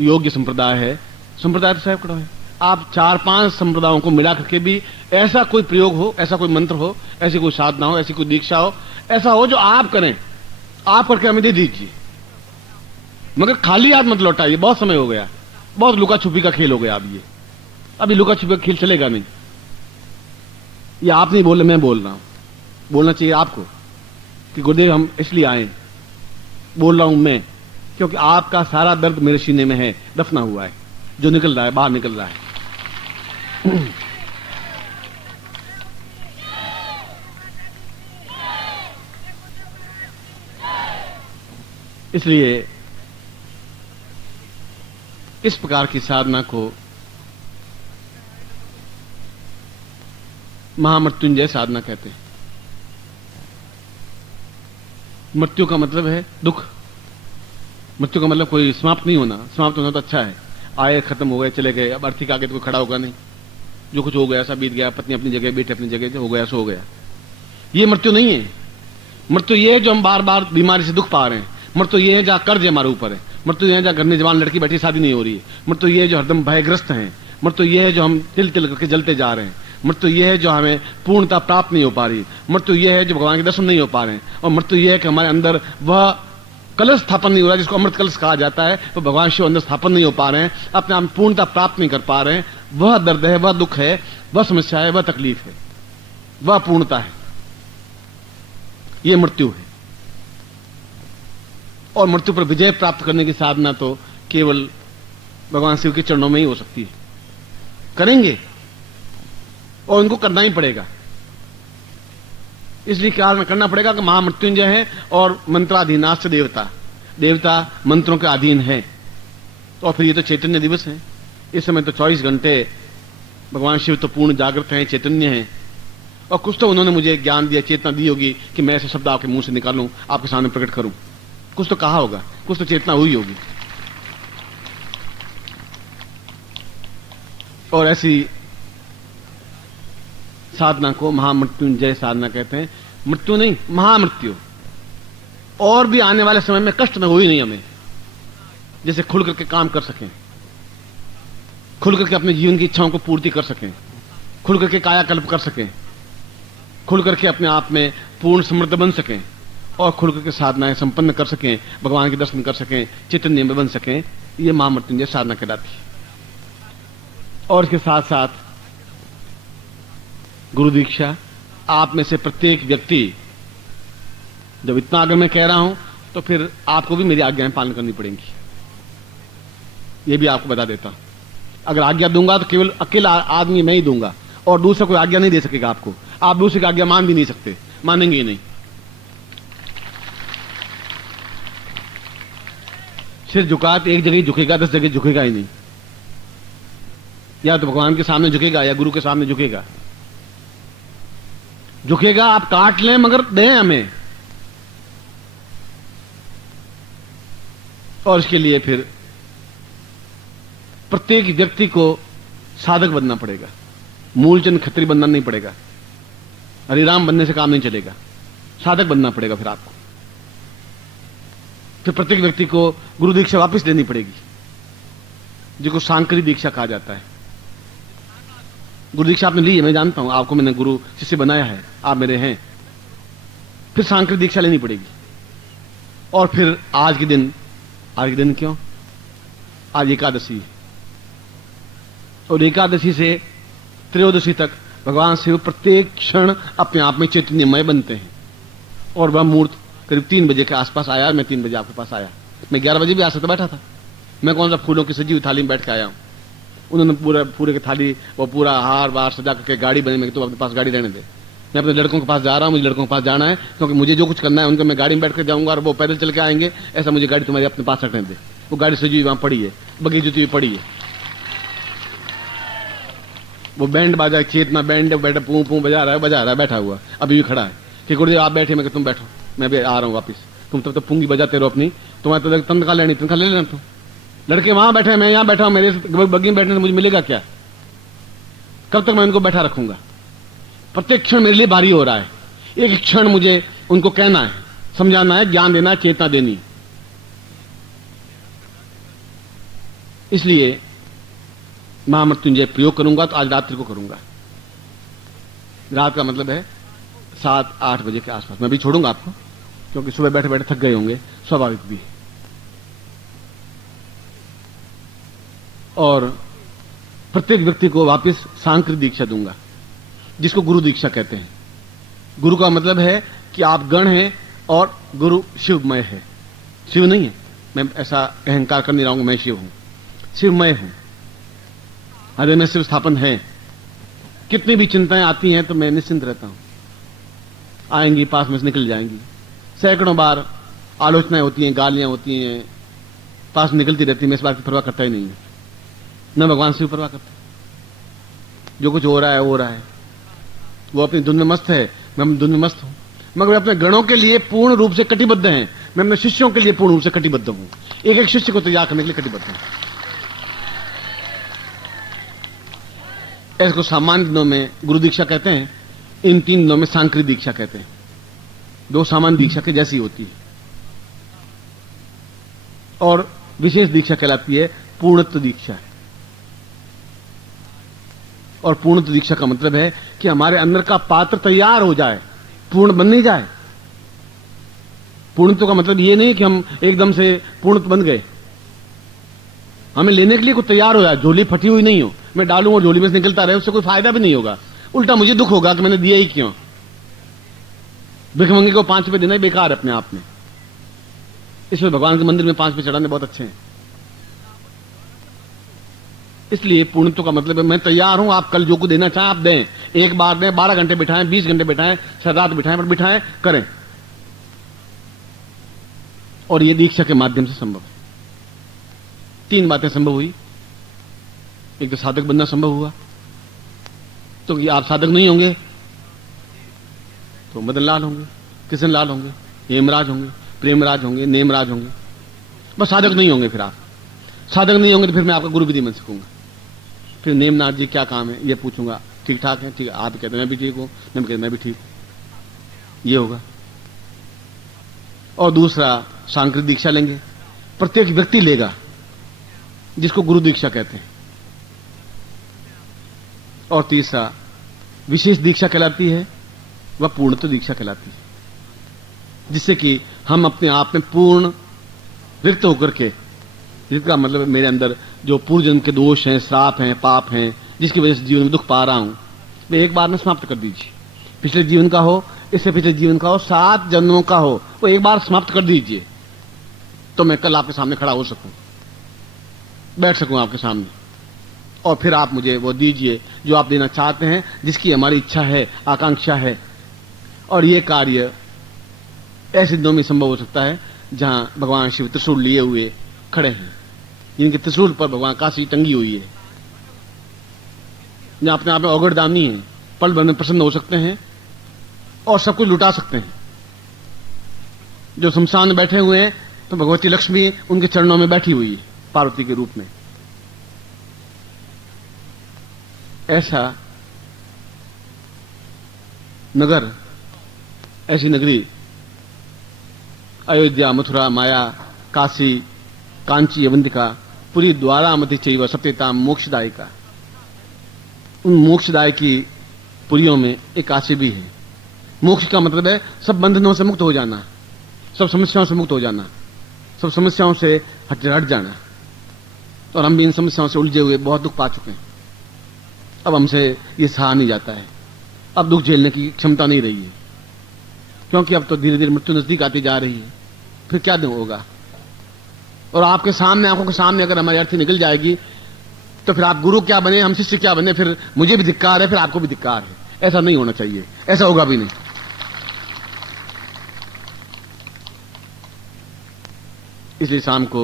योग्य संप्रदाय है। संप्रदाय तो सैकड़ों है। आप 4-5 संप्रदायों को मिला करके भी ऐसा कोई प्रयोग हो, ऐसा कोई मंत्र हो, ऐसी कोई साधना हो, ऐसी कोई दीक्षा हो, ऐसा हो जो आप करें, आप करके हमें दे दीजिए, मगर खाली हाथ मत लौटाइए। बहुत समय हो गया, बहुत लुका छुपी का खेल हो गया। अब ये अभी लुका छुपी का खेल चलेगा नहीं। ये आप नहीं बोल रहे, मैं बोल रहा हूं। बोलना चाहिए आपको कि गुरुदेव हम इसलिए आए, बोल रहा हूं मैं, क्योंकि आपका सारा दर्द मेरे सीने में है, दफना हुआ है, जो निकल रहा है, बाहर निकल रहा है। इसलिए इस प्रकार की साधना को महामृत्युंजय साधना कहते हैं। मृत्यु का मतलब है दुख। मृत्यु का मतलब कोई समाप्त नहीं होना। समाप्त होना तो अच्छा है, आए खत्म हो गए चले गए, अब अर्थी के आगे तो कोई खड़ा होगा नहीं, जो कुछ हो गया ऐसा बीत गया, पत्नी अपनी जगह, बेटे अपनी जगह, जो हो गया सो हो गया। ये मृत्यु नहीं है। मृत्यु ये है जो हम बार बार बीमारी से दुख पा रहे हैं। मृत्यु ये है जहां कर्ज हमारे ऊपर है। मृत्यु ये है जहां घर में जवान लड़की बैठी शादी नहीं हो रही है। मृत्यु ये है जो हरदम भयग्रस्त हैं। मृत्यु ये है जो हम तिल तिल करके जलते जा रहे हैं। मृत्यु ये है जो हमें पूर्णता प्राप्त नहीं हो पा रही। मृत्यु ये है जो भगवान के दर्शन नहीं हो पा रहे हैं। और मृत्यु ये है कि हमारे अंदर वह कलश स्थापन नहीं हो रहा, जिसको अमृत कलश कहा जाता है, तो भगवान शिव अंदर स्थापन नहीं हो पा रहे हैं, अपने आप पूर्णता प्राप्त नहीं कर पा रहे हैं। वह दर्द है, वह दुख है, वह समस्या है, वह तकलीफ है, वह पूर्णता है। यह मृत्यु है। और मृत्यु पर विजय प्राप्त करने की साधना तो केवल भगवान शिव के चरणों में ही हो सकती है। करेंगे और उनको करना ही पड़ेगा। इसलिए क्या करना पड़ेगा कि महामृत्युंजय है और मंत्राधीनाश्च देवता, देवता मंत्रों के अधीन है। और फिर ये तो चैतन्य दिवस है। इस समय तो 24 घंटे भगवान शिव तो पूर्ण जागृत हैं, चैतन्य हैं। और कुछ तो उन्होंने मुझे ज्ञान दिया, चेतना दी होगी कि मैं ऐसे शब्द आपके मुंह से निकालूं, आपके सामने प्रकट करूं। कुछ तो कहा होगा, कुछ तो चेतना हुई होगी। और ऐसी साधना को महामृत्युंजय साधना कहते हैं। मृत्यु नहीं, महामृत्यु। और भी आने वाले समय में कष्ट न हो ही नहीं हमें, जैसे खुल करके काम कर सकें, खुल करके अपने जीवन की इच्छाओं को पूर्ति कर सकें, खुल करके कायाकल्प कर सकें, खुल करके अपने आप में पूर्ण समृद्ध बन सकें, और खुल करके साधनाएं संपन्न कर सकें, भगवान के दर्शन कर सकें, चैतन्य में बन सकें। ये महामृत्युंजय साधना कहलाती है। और इसके साथ साथ गुरु दीक्षा। आप में से प्रत्येक व्यक्ति, जब इतना अगर मैं कह रहा हूं तो फिर आपको भी मेरी आज्ञाएं पालन करनी पड़ेंगी। यह भी आपको बता देता हूं। अगर आज्ञा दूंगा तो केवल अकेला आदमी मैं ही दूंगा, और दूसरा कोई आज्ञा नहीं दे सकेगा आपको। आप दूसरे की आज्ञा मान भी नहीं सकते, मानेंगे ही नहीं। सिर झुका तो एक जगह ही झुकेगा, 10 जगह झुकेगा ही नहीं। या तो भगवान के सामने झुकेगा या गुरु के सामने झुकेगा। झुकेगा, आप काट लें मगर दें हमें। और इसके लिए फिर प्रत्येक व्यक्ति को साधक बनना पड़ेगा। मूलचंद खत्री बनना नहीं पड़ेगा। हरिराम बनने से काम नहीं चलेगा, साधक बनना पड़ेगा। फिर आपको फिर प्रत्येक व्यक्ति को गुरु दीक्षा वापस लेनी पड़ेगी, जिसको सांकरी दीक्षा कहा जाता है। गुरु दीक्षा आपने ली है, मैं जानता हूं, आपको मैंने गुरु शिष्य बनाया है, आप मेरे हैं। फिर सांकरी दीक्षा लेनी पड़ेगी। और फिर आज के दिन क्यों? आज एकादशी है, और एकादशी से त्रयोदशी तक भगवान शिव प्रत्येक क्षण अपने आप में चैतन्यमय बनते हैं। और वह मूर्त करीब 3 बजे के आसपास आया। मैं 3 बजे आपके पास आया। मैं 11 बजे भी आ सकता बैठा था। मैं कौन सा फूलों की सजी हुई थाली में बैठ के आया हूं। उन्होंने पूरे की थाली और पूरा हार वार सजा करके गाड़ी बनी। मैं तो अपने पास गाड़ी रहने दे, मैं अपने लड़कों के पास जा रहा हूँ, मुझे लड़कों के पास जाना है, क्योंकि मुझे जो कुछ करना है उनको मैं गाड़ी में बैठ कर जाऊंगा और वो पैदल चल के आएंगे, ऐसा मुझे गाड़ी तुम्हारी अपने पास रखने दे। वो गाड़ी सजी हुई वहां पड़ी है, बगी जुती हुई पड़ी है, वो बैंड बाजा खेत में बैंड बैठा पू पू बजा रहा है बैठा हुआ, अभी भी खड़ा है कि गुरुदेव आप बैठे, मैं तुम बैठो, मैं भी आ रहा हूँ वापिस। तुम तब तो पूंगी बजाते रहो अपनी, तुम्हारे तो तनख्वाह लेनी, तनख्वाह ले लेना तुम। लड़के वहां बैठे, मैं यहां बैठा हूं, मेरे बग्गी में बैठने से मुझे मिलेगा क्या? कब तक मैं उनको बैठा रखूंगा? प्रत्येक क्षण मेरे लिए भारी हो रहा है। एक क्षण मुझे उनको कहना है, समझाना है, ज्ञान देना है, चेतना देनी। इसलिए महामृत्युंजय प्रयोग करूंगा तो आज रात्रि को करूंगा। रात का मतलब है 7-8 बजे के आसपास। मैं भी छोड़ूंगा आपको, क्योंकि सुबह बैठे बैठे थक गए होंगे, स्वाभाविक भी है। और प्रत्येक व्यक्ति को वापस सांकृत दीक्षा दूंगा, जिसको गुरु दीक्षा कहते हैं। गुरु का मतलब है कि आप गण हैं और गुरु शिवमय है। शिव नहीं है, मैं ऐसा अहंकार कर नहीं रहा हूं, मैं शिव हूं, शिवमय हूं, हृदय में शिव स्थापन है। कितनी भी चिंताएं आती हैं तो मैं निश्चिंत रहता हूं, आएंगी पास में से निकल जाएंगी। सैकड़ों बार आलोचनाएं होती हैं, गालियां होती हैं, पास निकलती रहती, मैं इस बात की परवाह करता ही नहीं है, न भगवान से भी परवाह करता। जो कुछ हो रहा है हो रहा है, वो अपनी धुन में मस्त है, मैं अपनी धुन में मस्त हूं। मगर अपने गणों के लिए पूर्ण रूप से कटिबद्ध हैं, मैं अपने शिष्यों के लिए पूर्ण रूप से कटिबद्ध हूं, एक एक शिष्य को तैयार करने के लिए कटिबद्ध हूं। ऐसे को सामान्य दिनों में गुरु दीक्षा कहते हैं, इन 3 दिनों में सांकृत दीक्षा कहते हैं। 2 सामान्य दीक्षा के जैसी होती है। और विशेष दीक्षा कहलाती है पूर्णत्व दीक्षा। और पूर्णत्व दीक्षा का मतलब है कि हमारे अंदर का पात्र तैयार हो जाए, पूर्ण बन नहीं जाए। पूर्णत्व का मतलब ये नहीं कि हम एकदम से पूर्णत्व बन गए, हमें लेने के लिए कुछ तैयार हो जाए, झोली फटी हुई नहीं हो, मैं डालूं और झोली में से निकलता रहे, उससे कोई फायदा भी नहीं होगा, उल्टा मुझे दुख होगा कि मैंने दिया ही क्यों। भिखमंगे को 5 रुपए देना ही बेकार है अपने आप में। इसमें भगवान के मंदिर में 5 रुपए चढ़ाने बहुत अच्छे हैं। इसलिए पूर्णत्व का मतलब है मैं तैयार हूं, आप कल जो कुछ देना चाहें आप दें, एक बार दें, 12 घंटे बिठाएं, 20 घंटे बिठाएं, सारी रात बिठाएं, पर बिठाएं, करें। और ये दीक्षा के माध्यम से संभव है। 3 बातें संभव हुई। एक तो साधक बनना संभव हुआ, तो कि आप साधक नहीं होंगे तो मदन लाल होंगे, किशन लाल होंगे, हेमराज होंगे, प्रेमराज होंगे, नेमराज होंगे, बस साधक नहीं होंगे। फिर आप साधक नहीं होंगे तो फिर मैं आपका गुरु भी नहीं बन सकूंगा। फिर नेमनाथ जी क्या काम है ये पूछूंगा, ठीक ठाक है, ठीक है, आप कहते मैं भी ठीक हूं, मैं कहते मैं भी ठीक हूं, ये होगा। और दूसरा सांकृत दीक्षा लेंगे, प्रत्येक व्यक्ति लेगा, जिसको गुरु दीक्षा कहते हैं। और तीसरा विशेष दीक्षा कहलाती है, वह पूर्णत्व दीक्षा कहलाती है, जिससे कि हम अपने आप में पूर्ण रिक्त होकर के, जिसका मतलब मेरे अंदर जो पूर्व जन्म के दोष हैं, श्राप हैं, पाप हैं, जिसकी वजह से जीवन में दुख पा रहा हूं, वे एक बार में समाप्त कर दीजिए। पिछले जीवन का हो, इससे पिछले जीवन का हो, 7 जन्मों का हो, वो एक बार समाप्त कर दीजिए, तो मैं कल आपके सामने खड़ा हो सकूं, बैठ सकूं आपके सामने, और फिर आप मुझे वो दीजिए जो आप देना चाहते हैं, जिसकी हमारी इच्छा है, आकांक्षा है। और ये कार्य ऐसे दिनों में संभव हो सकता है जहां भगवान शिव त्रिशूल लिए हुए खड़े हैं, जिनके त्रिशूल पर भगवान काशी टंगी हुई है, जहां अपने आप में औगड़ दानी है, पल भर में प्रसन्न हो सकते हैं और सब कुछ लुटा सकते हैं। जो शमशान में बैठे हुए हैं तो भगवती लक्ष्मी उनके चरणों में बैठी हुई है पार्वती के रूप में। ऐसा नगर, ऐसी नगरी अयोध्या, मथुरा, माया, काशी, कांची, अवंतिका, पुरी, द्वारामती चैव सत्यताम मोक्षदायिका। उन मोक्षदायिकी पुरियों में एक काशी भी है। मोक्ष का मतलब है सब बंधनों से मुक्त हो जाना, सब समस्याओं से मुक्त हो जाना, सब समस्याओं से हट जाना। और हम भी इन समस्याओं से उलझे हुए बहुत दुख पा चुके हैं। अब हमसे ये सहा नहीं जाता है, अब दुख झेलने की क्षमता नहीं रही है, क्योंकि अब तो धीरे धीरे मृत्यु नजदीक आती जा रही है। फिर क्या दिन होगा? और आपके सामने, आंखों के सामने अगर हमारी अर्थी निकल जाएगी तो फिर आप गुरु क्या बने, हम शिष्य क्या बने, फिर मुझे भी धिक्कार है, फिर आपको भी धिक्कार है। ऐसा नहीं होना चाहिए, ऐसा होगा भी नहीं। इसलिए शाम को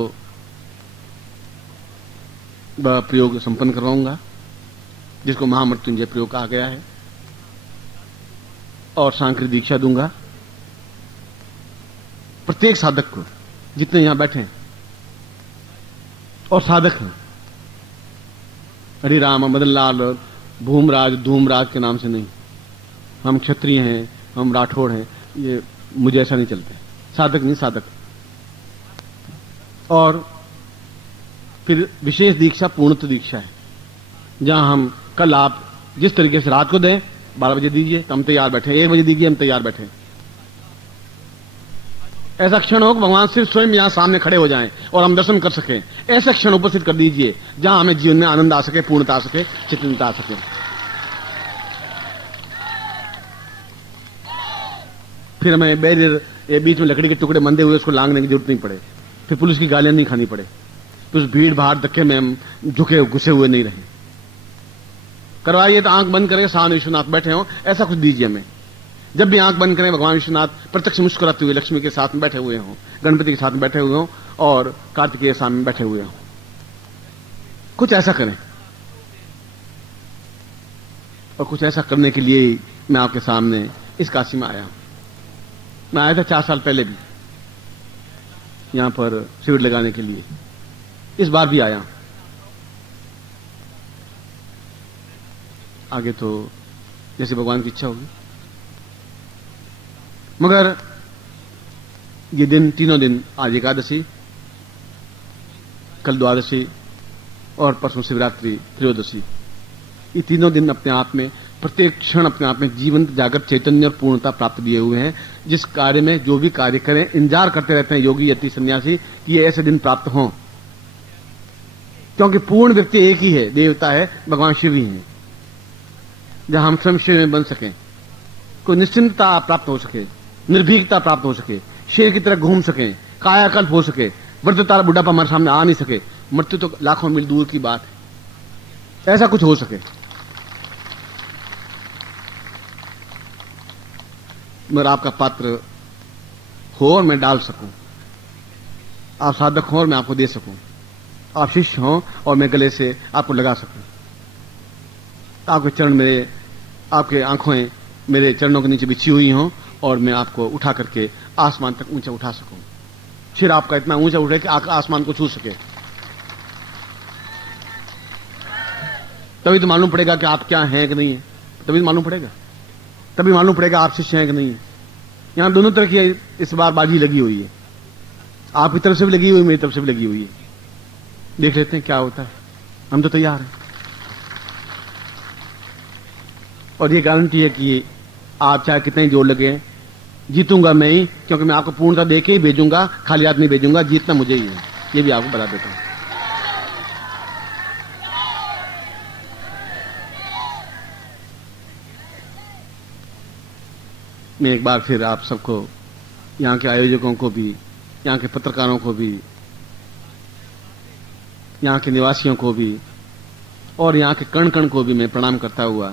वह प्रयोग संपन्न करवाऊंगा जिसको महामृत्युंजय प्रयोग कहा गया है, और सांकृतिक दीक्षा दूंगा प्रत्येक साधक को, जितने यहां बैठे हैं और साधक हैं। हरिराम, मदनलाल, भूमराज, धूमराज के नाम से नहीं, हम क्षत्रिय हैं, हम राठौड़ हैं, ये मुझे ऐसा नहीं चलते। साधक नहीं, साधक। और फिर विशेष दीक्षा पूर्णत्व दीक्षा है, जहां हम कल आप जिस तरीके से रात को दें 12 बजे दीजिए तो हम तैयार बैठे, 1 बजे दीजिए हम तैयार बैठे। ऐसा क्षण हो कि भगवान सिर्फ स्वयं यहां सामने खड़े हो जाएं और हम दर्शन कर सकें। ऐसा क्षण उपस्थित कर दीजिए जहां हमें जीवन में आनंद आ सके, पूर्णता आ सके, चित्तता आ सके। फिर हमें बैरियर बीच में लकड़ी के टुकड़े मंदे हुए उसको लांघने की जरूरत नहीं पड़े, फिर पुलिस की गालियां नहीं खानी पड़े, फिर उस भीड़ भाड़ धक्के में हम झुके घुसे हुए नहीं रहे। करवाइए तो आंख बंद करके सामने विश्वनाथ बैठे हो, ऐसा कुछ दीजिए हमें। जब भी आंख बंद करें भगवान विश्वनाथ प्रत्यक्ष मुस्कुराते हुए लक्ष्मी के साथ में बैठे हुए हों, गणपति के साथ में बैठे हुए हों और कार्तिकेय के सामने बैठे हुए हों। कुछ ऐसा करें। और कुछ ऐसा करने के लिए मैं आपके सामने इस काशी में आया हूं। मैं आया था 4 साल पहले भी यहां पर शिविर लगाने के लिए, इस बार भी आया। आगे तो जैसे भगवान की इच्छा होगी। मगर ये दिन, तीनों दिन, आज एकादशी, कल द्वादशी और परसों शिवरात्रि त्रयोदशी, ये तीनों दिन अपने आप में, प्रत्येक क्षण अपने आप में जीवंत जागृत चैतन्य और पूर्णता प्राप्त दिए हुए हैं। जिस कार्य में जो भी कार्य करें, इंतजार करते रहते हैं योगी यति सन्यासी कि ये ऐसे दिन प्राप्त हों, क्योंकि पूर्ण व्यक्ति एक ही है, देवता है, भगवान शिव ही है। जहां हम स्वयं शिव में बन सकें, कोई निश्चिंतता प्राप्त हो सके, निर्भीकता प्राप्त हो सके, शेर की तरह घूम सके, कायाकल्प हो सके, वृद्धता बुढ़ापा हमारे सामने आ नहीं सके, मृत्यु तो लाखों मील दूर की बात है, ऐसा कुछ हो सके। मगर आपका पात्र हो और मैं डाल सकूं, आप साधक हो और मैं आपको दे सकूं, आप शिष्य हो और मैं गले से आपको लगा सकूं, आपके चरण मेरे, आपके आंखें मेरे चरणों के नीचे बिछी हुई हों और मैं आपको उठा करके आसमान तक ऊंचा उठा सकूं। सिर आपका इतना ऊंचा उठे कि आसमान को छू सके। तभी तो मालूम पड़ेगा कि आप क्या हैं कि नहीं है, तभी मालूम पड़ेगा, तभी मालूम पड़ेगा आप शिष्य हैं कि नहीं है। यहां दोनों तरह की इस बार बाजी लगी हुई है, आपकी तरफ से भी लगी हुई, मेरी तरफ से भी लगी हुई है। देख लेते हैं क्या होता है, हम तो तैयार हैं। और ये गारंटी है कि आप चाहे कितने ही जोर लगे, जीतूंगा मैं ही, क्योंकि मैं आपको पूर्णता देके ही भेजूंगा, खाली हाथ नहीं भेजूंगा, जीतना मुझे ही है, ये भी आपको बता देता हूं। मैं एक बार फिर आप सबको, यहां के आयोजकों को भी, यहां के पत्रकारों को भी, यहां के निवासियों को भी और यहां के कण कण को भी मैं प्रणाम करता हुआ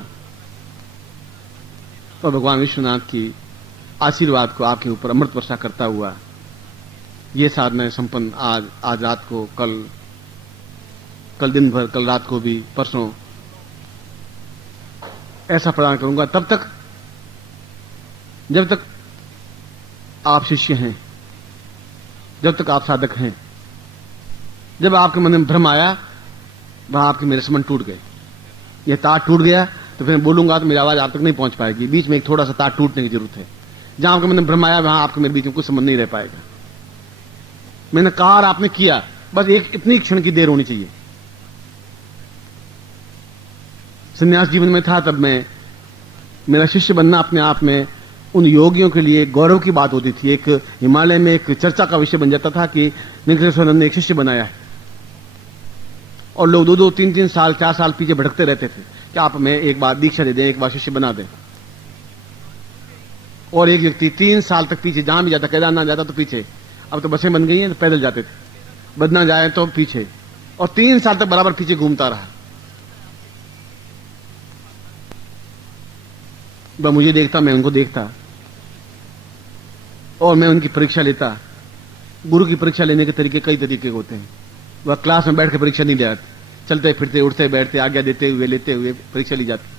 और भगवान विश्वनाथ की आशीर्वाद को आपके ऊपर अमृत वर्षा करता हुआ ये साधना संपन्न आज रात को, कल दिन भर, कल रात को भी, परसों ऐसा प्रदान करूंगा। तब तक जब तक आप शिष्य हैं, जब तक आप साधक हैं। जब आपके मन में भ्रम आया, वहां आपके मेरे संबंध टूट गए। ये तार टूट गया तो फिर बोलूंगा तो मेरी आवाज आप तक नहीं पहुंच पाएगी। बीच में एक थोड़ा सा तार टूटने की जरूरत है। जहां आपके मन में भ्रम आया, वहां आपके मेरे बीच में कुछ संबंध नहीं रह पाएगा। मैंने कहा और आपने किया, बस एक इतनी क्षण की देर होनी चाहिए। संन्यास जीवन में था तब मैं, मेरा शिष्य बनना अपने आप में उन योगियों के लिए गौरव की बात होती थी। एक हिमालय में एक चर्चा का विषय बन जाता था कि निखिलेश्वरानंद ने एक शिष्य बनाया है, और लोग 2-2, 3-3 साल, 4 साल पीछे भटकते रहते थे कि आप हमें एक बार दीक्षा दे दें, एक बार शिष्य बना दें। और एक व्यक्ति 3 साल तक पीछे, जहां भी जाता, केदारनाथ जाता तो पीछे, अब तो बसें बन गई हैं तो पैदल जाते थे, बदना जाए तो पीछे, और 3 साल तक बराबर पीछे घूमता रहा। वह मुझे देखता, मैं उनको देखता और मैं उनकी परीक्षा लेता। गुरु की परीक्षा लेने के तरीके कई तरीके होते हैं। वह क्लास में बैठ के परीक्षा नहीं ले जाते, चलते फिरते उठते बैठते आज्ञा देते हुए लेते हुए परीक्षा ली जाती।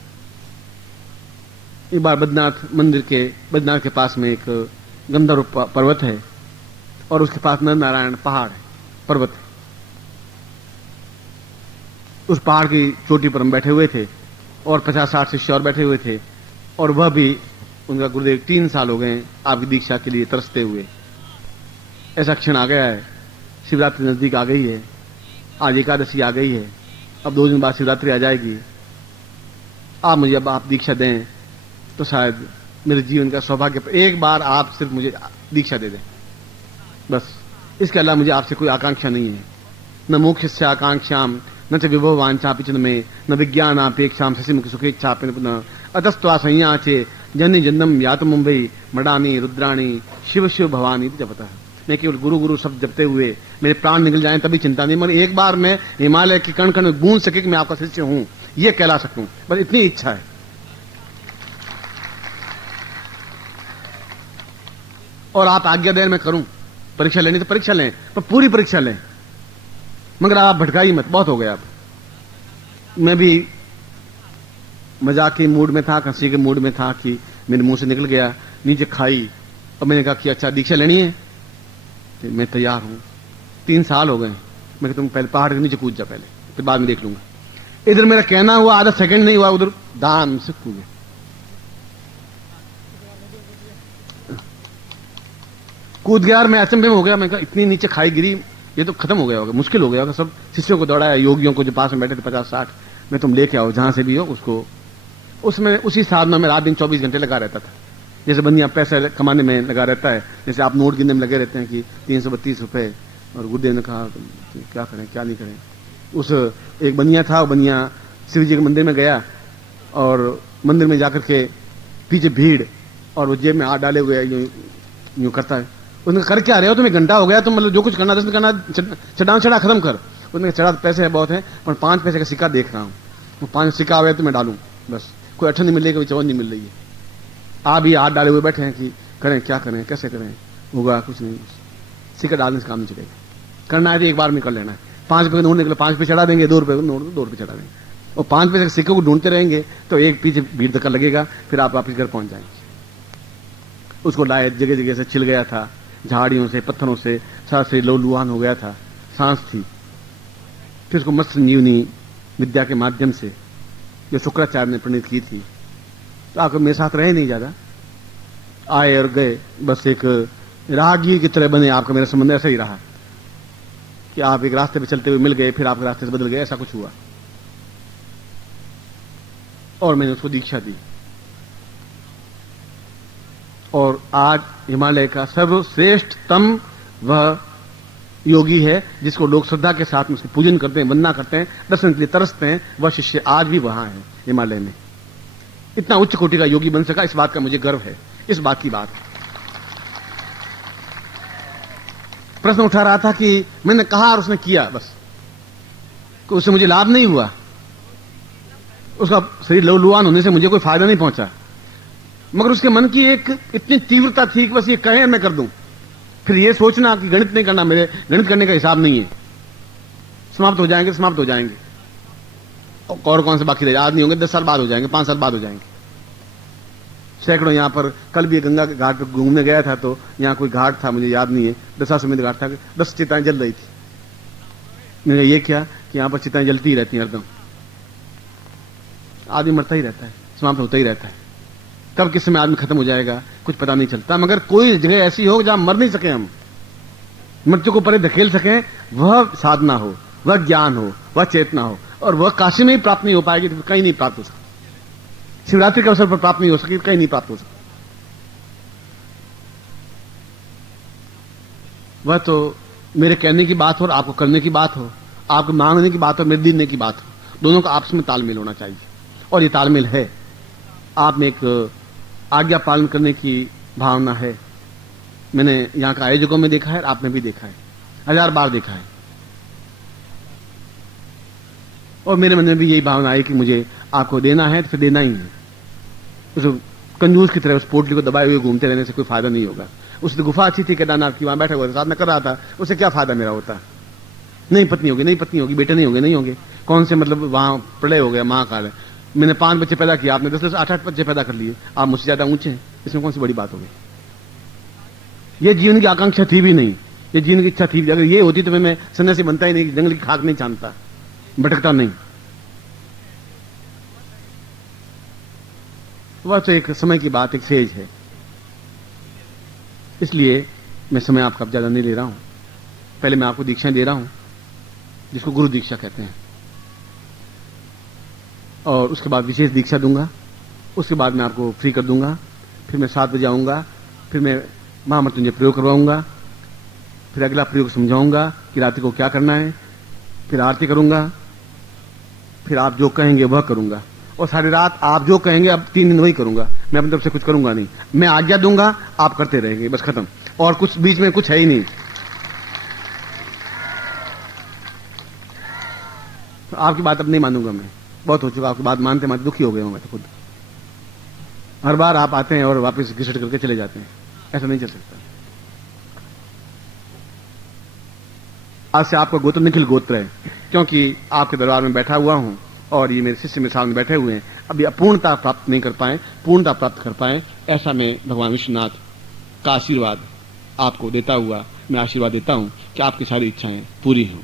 एक बार बद्रीनाथ के पास में एक गंधर्व पर्वत है और उसके पास नर नारायण पहाड़ है, पर्वत है। उस पहाड़ की चोटी पर हम बैठे हुए थे और 50-60 शिष्य और बैठे हुए थे और वह भी, उनका गुरुदेव 3 साल हो गए आपकी दीक्षा के लिए तरसते हुए। ऐसा क्षण आ गया है, शिवरात्रि नजदीक आ गई है, आज एकादशी आ गई है, अब 2 दिन बाद शिवरात्रि आ जाएगी। आप मुझे अब आप दीक्षा दें तो शायद मेरे जीवन का सौभाग्य, एक बार आप सिर्फ मुझे दीक्षा दे दें बस। इसके अलावा मुझे आपसे कोई आकांक्षा नहीं है। न मोक्षस्य आकांक्षाम न च विभव वांछापि च मे, न विज्ञानापेक्षाम शशिमुख सुखेच्छापि न अतस्त्वा संयाचे जन्नि जन्नम यात मुंबई मडानी रुद्राणी शिव शिव भवानी जपता। मैं केवल गुरु गुरु शब्द जपते हुए मेरे प्राण निकल जाएं तभी चिंता नहीं, मगर एक बार मैं हिमालय की कण कण में गूंज सके कि मैं आपका शिष्य हूं, यह कहला सकूं, बस इतनी इच्छा है। और आप आज्ञा दें मैं करूं, परीक्षा लेनी तो परीक्षा लें, पर पूरी परीक्षा लें, मगर आप भटकाई मत, बहुत हो गया। अब मैं भी मजाक के मूड में था, हंसी के मूड में था कि मेरे मुंह से निकल गया, नीचे खाई और मैंने कहा कि अच्छा दीक्षा लेनी है तो मैं तैयार हूं। 3 साल हो गए। मैं तुम पहले पहाड़ के नीचे कूद जा, पहले फिर बाद में देख लूंगा। इधर मेरा कहना हुआ, आधा सेकंड नहीं हुआ, उधर दाम से कूदे। कूद गया और मैं अचंभे में हो गया। मैं कहा इतनी नीचे खाई गिरी, ये तो खत्म हो गया होगा, मुश्किल हो गया होगा। सब शिष्यों को दौड़ाया, योगियों को जो पास में बैठे थे 50-60, मैं तुम लेके आओ जहां से भी हो उसको। उसमें उसी साधना में रात दिन 24 घंटे लगा रहता था। जैसे बंदियां पैसे कमाने में लगा रहता है, जैसे आप नोट गिनने में लगे रहते हैं कि 332 रुपए, और गुरुदेव ने कहा क्या करें क्या नहीं करें। उस एक बनिया था, वो बनिया शिव जी के मंदिर में गया और मंदिर में जाकर के पीछे भीड़ और वो जेब में हाथ डाले हुए यूं करता है। उसने कर क्या रहे हो तुम, 1 घंटा हो गया, तुम मतलब जो कुछ करना 10 करना, चढ़ा खत्म कर। उसने चढ़ा पैसे बहुत हैं पर 5 पैसे का सिक्का देख रहा हूं, वो 5 सिक्का आवे तो मैं डालूं बस। कोई 8 नहीं मिल रही, कोई 54 नहीं मिल रही है। आप भी हाथ डाले हुए बैठे हैं कि करें क्या करें कैसे करें, होगा कुछ नहीं, सिक्का डालने से काम नहीं चलेगा। करना है तो एक बार में कर लेना है। 5 रुपये नोट निकले 5 पे चढ़ा देंगे, 2 रुपये नोट 2 रुपये चढ़ा देंगे, और 5 पैसे के सिक्के को ढूंढते रहेंगे तो एक पीछे भीड़ धक्का लगेगा, फिर आप वापिस घर पहुंच जाएंगे। उसको लाए, जगह जगह से छिल गया था, झाड़ियों से पत्थरों से सारा से लहूलुहान हो गया था, सांस थी। फिर उसको मस्त संजीवनी विद्या के माध्यम से जो शुक्राचार्य ने प्रणीत की थी, तो आपको मेरे साथ रहे नहीं ज्यादा, आए और गए, बस एक राहगीर की तरह बने। आपका मेरा संबंध ऐसा ही रहा कि आप एक रास्ते पे चलते हुए मिल गए, फिर आपके रास्ते से बदल गए, ऐसा कुछ हुआ। और मैंने उसको दीक्षा दी और आज हिमालय का सर्वश्रेष्ठतम वह योगी है जिसको लोग श्रद्धा के साथ में उसकी पूजन करते हैं, वंदना करते हैं, दर्शन के लिए तरसते हैं। वह शिष्य आज भी वहां है हिमालय में। इतना उच्च कोटि का योगी बन सका, इस बात का मुझे गर्व है। इस बात की बात प्रश्न उठा रहा था कि मैंने कहा और उसने किया, बस उससे मुझे लाभ नहीं हुआ, उसका शरीर लहूलुहान होने से मुझे कोई फायदा नहीं पहुंचा, मगर उसके मन की एक इतनी तीव्रता थी कि बस ये कहे मैं कर दूं। फिर ये सोचना कि गणित नहीं करना, मेरे गणित करने का हिसाब नहीं है, समाप्त हो जाएंगे समाप्त हो जाएंगे, और कौन से बाकी रहे, आज नहीं होंगे, 10 साल बाद हो जाएंगे, 5 साल बाद हो जाएंगे। सैकड़ों यहां पर, कल भी गंगा के घाट पर घूमने गया था तो यहां कोई घाट था, मुझे याद नहीं है, दशाश्वमेध घाट था, 10 चिताएं जल रही थी। मैंने ये किया कि यहां पर चिताएं जलती ही रहती हैं हरदम, आदमी मरता ही रहता है, समाप्त होता ही रहता है, कब किस समय आदमी खत्म हो जाएगा कुछ पता नहीं चलता। मगर कोई जगह ऐसी हो जहां मर नहीं सके, हम मृत्यु को परे धकेल सकें, वह साधना हो, वह ज्ञान हो, वह चेतना हो, और वह काशी में ही प्राप्त नहीं हो पाएगी तो कहीं नहीं प्राप्त हो सकती। शिवरात्रि के अवसर पर प्राप्त नहीं हो सकी, कहीं नहीं प्राप्त हो सकती। वह तो मेरे कहने की बात हो और आपको करने की बात हो, आपको मांगने की बात हो, मेरे देने की बात हो, दोनों का आपस में तालमेल होना चाहिए, और ये तालमेल है। आप में एक आज्ञा पालन करने की भावना है। मैंने यहां का आयोजकों में देखा है, आपने भी देखा है, 1000 बार देखा है, और मेरे मन में भी यही भावना आई कि मुझे आपको देना है तो फिर देना ही है। उस कंजूस की तरह उस पोटली को दबाए हुए घूमते रहने से कोई फायदा नहीं होगा। उसकी गुफा अच्छी थी केदारनाथ की, वहां बैठा हुआ था, साधना कर रहा था, उससे क्या फायदा मेरा होता? नहीं पत्नी होगी, नहीं पत्नी होगी, बेटे नहीं होंगे, नहीं होंगे, कौन से मतलब वहां प्रलय हो गया, महाकाल है। मैंने 5 बच्चे पैदा किया, आपने 10 8 बच्चे पैदा कर लिए, आप मुझसे ज्यादा ऊंचे हैं, इसमें कौन सी बड़ी बात होगी? ये जीवन की आकांक्षा थी भी नहीं, ये जीवन की इच्छा थी भी। अगर ये होती तो मैं सन्यासी बनता ही नहीं, जंगल की खाक नहीं छानता, भटकता नहीं। वह तो एक समय की बात, एक फेज है, इसलिए मैं समय आपका ज्यादा नहीं ले रहा हूं। पहले मैं आपको दीक्षा दे रहा हूं, जिसको गुरु दीक्षा कहते हैं, और उसके बाद विशेष दीक्षा दूंगा। उसके बाद मैं आपको फ्री कर दूंगा। फिर मैं 7 बजे आऊंगा, फिर मैं महामृत्युंजय प्रयोग करवाऊंगा, फिर अगला प्रयोग समझाऊंगा कि रात्रि को क्या करना है, फिर आरती करूंगा, फिर आप जो कहेंगे वह करूंगा, और सारी रात आप जो कहेंगे अब 3 दिन वही करूंगा। मैं अपनी तरफ से कुछ करूंगा नहीं, मैं आज्ञा दूंगा, आप करते रहेंगे, बस खत्म। और कुछ बीच में कुछ है ही नहीं। तो आपकी बात अब नहीं मानूंगा मैं, बहुत हो चुका, आपकी बात मानते मानते दुखी हो गया हूं मैं तो खुद। हर बार आप आते हैं और वापस घिसट करके चले जाते हैं, ऐसा नहीं चल सकता। आज से आपका गोत्र निखिल गोत्र है, क्योंकि आपके दरबार में बैठा हुआ हूं और ये मेरे शिष्य मेरे सामने बैठे हुए हैं। अभी अपूर्णता प्राप्त नहीं कर पाए, पूर्णता प्राप्त कर पाए, ऐसा मैं भगवान विश्वनाथ का आशीर्वाद आपको देता हुआ मैं आशीर्वाद देता हूं कि आपकी सारी इच्छाएं पूरी हों।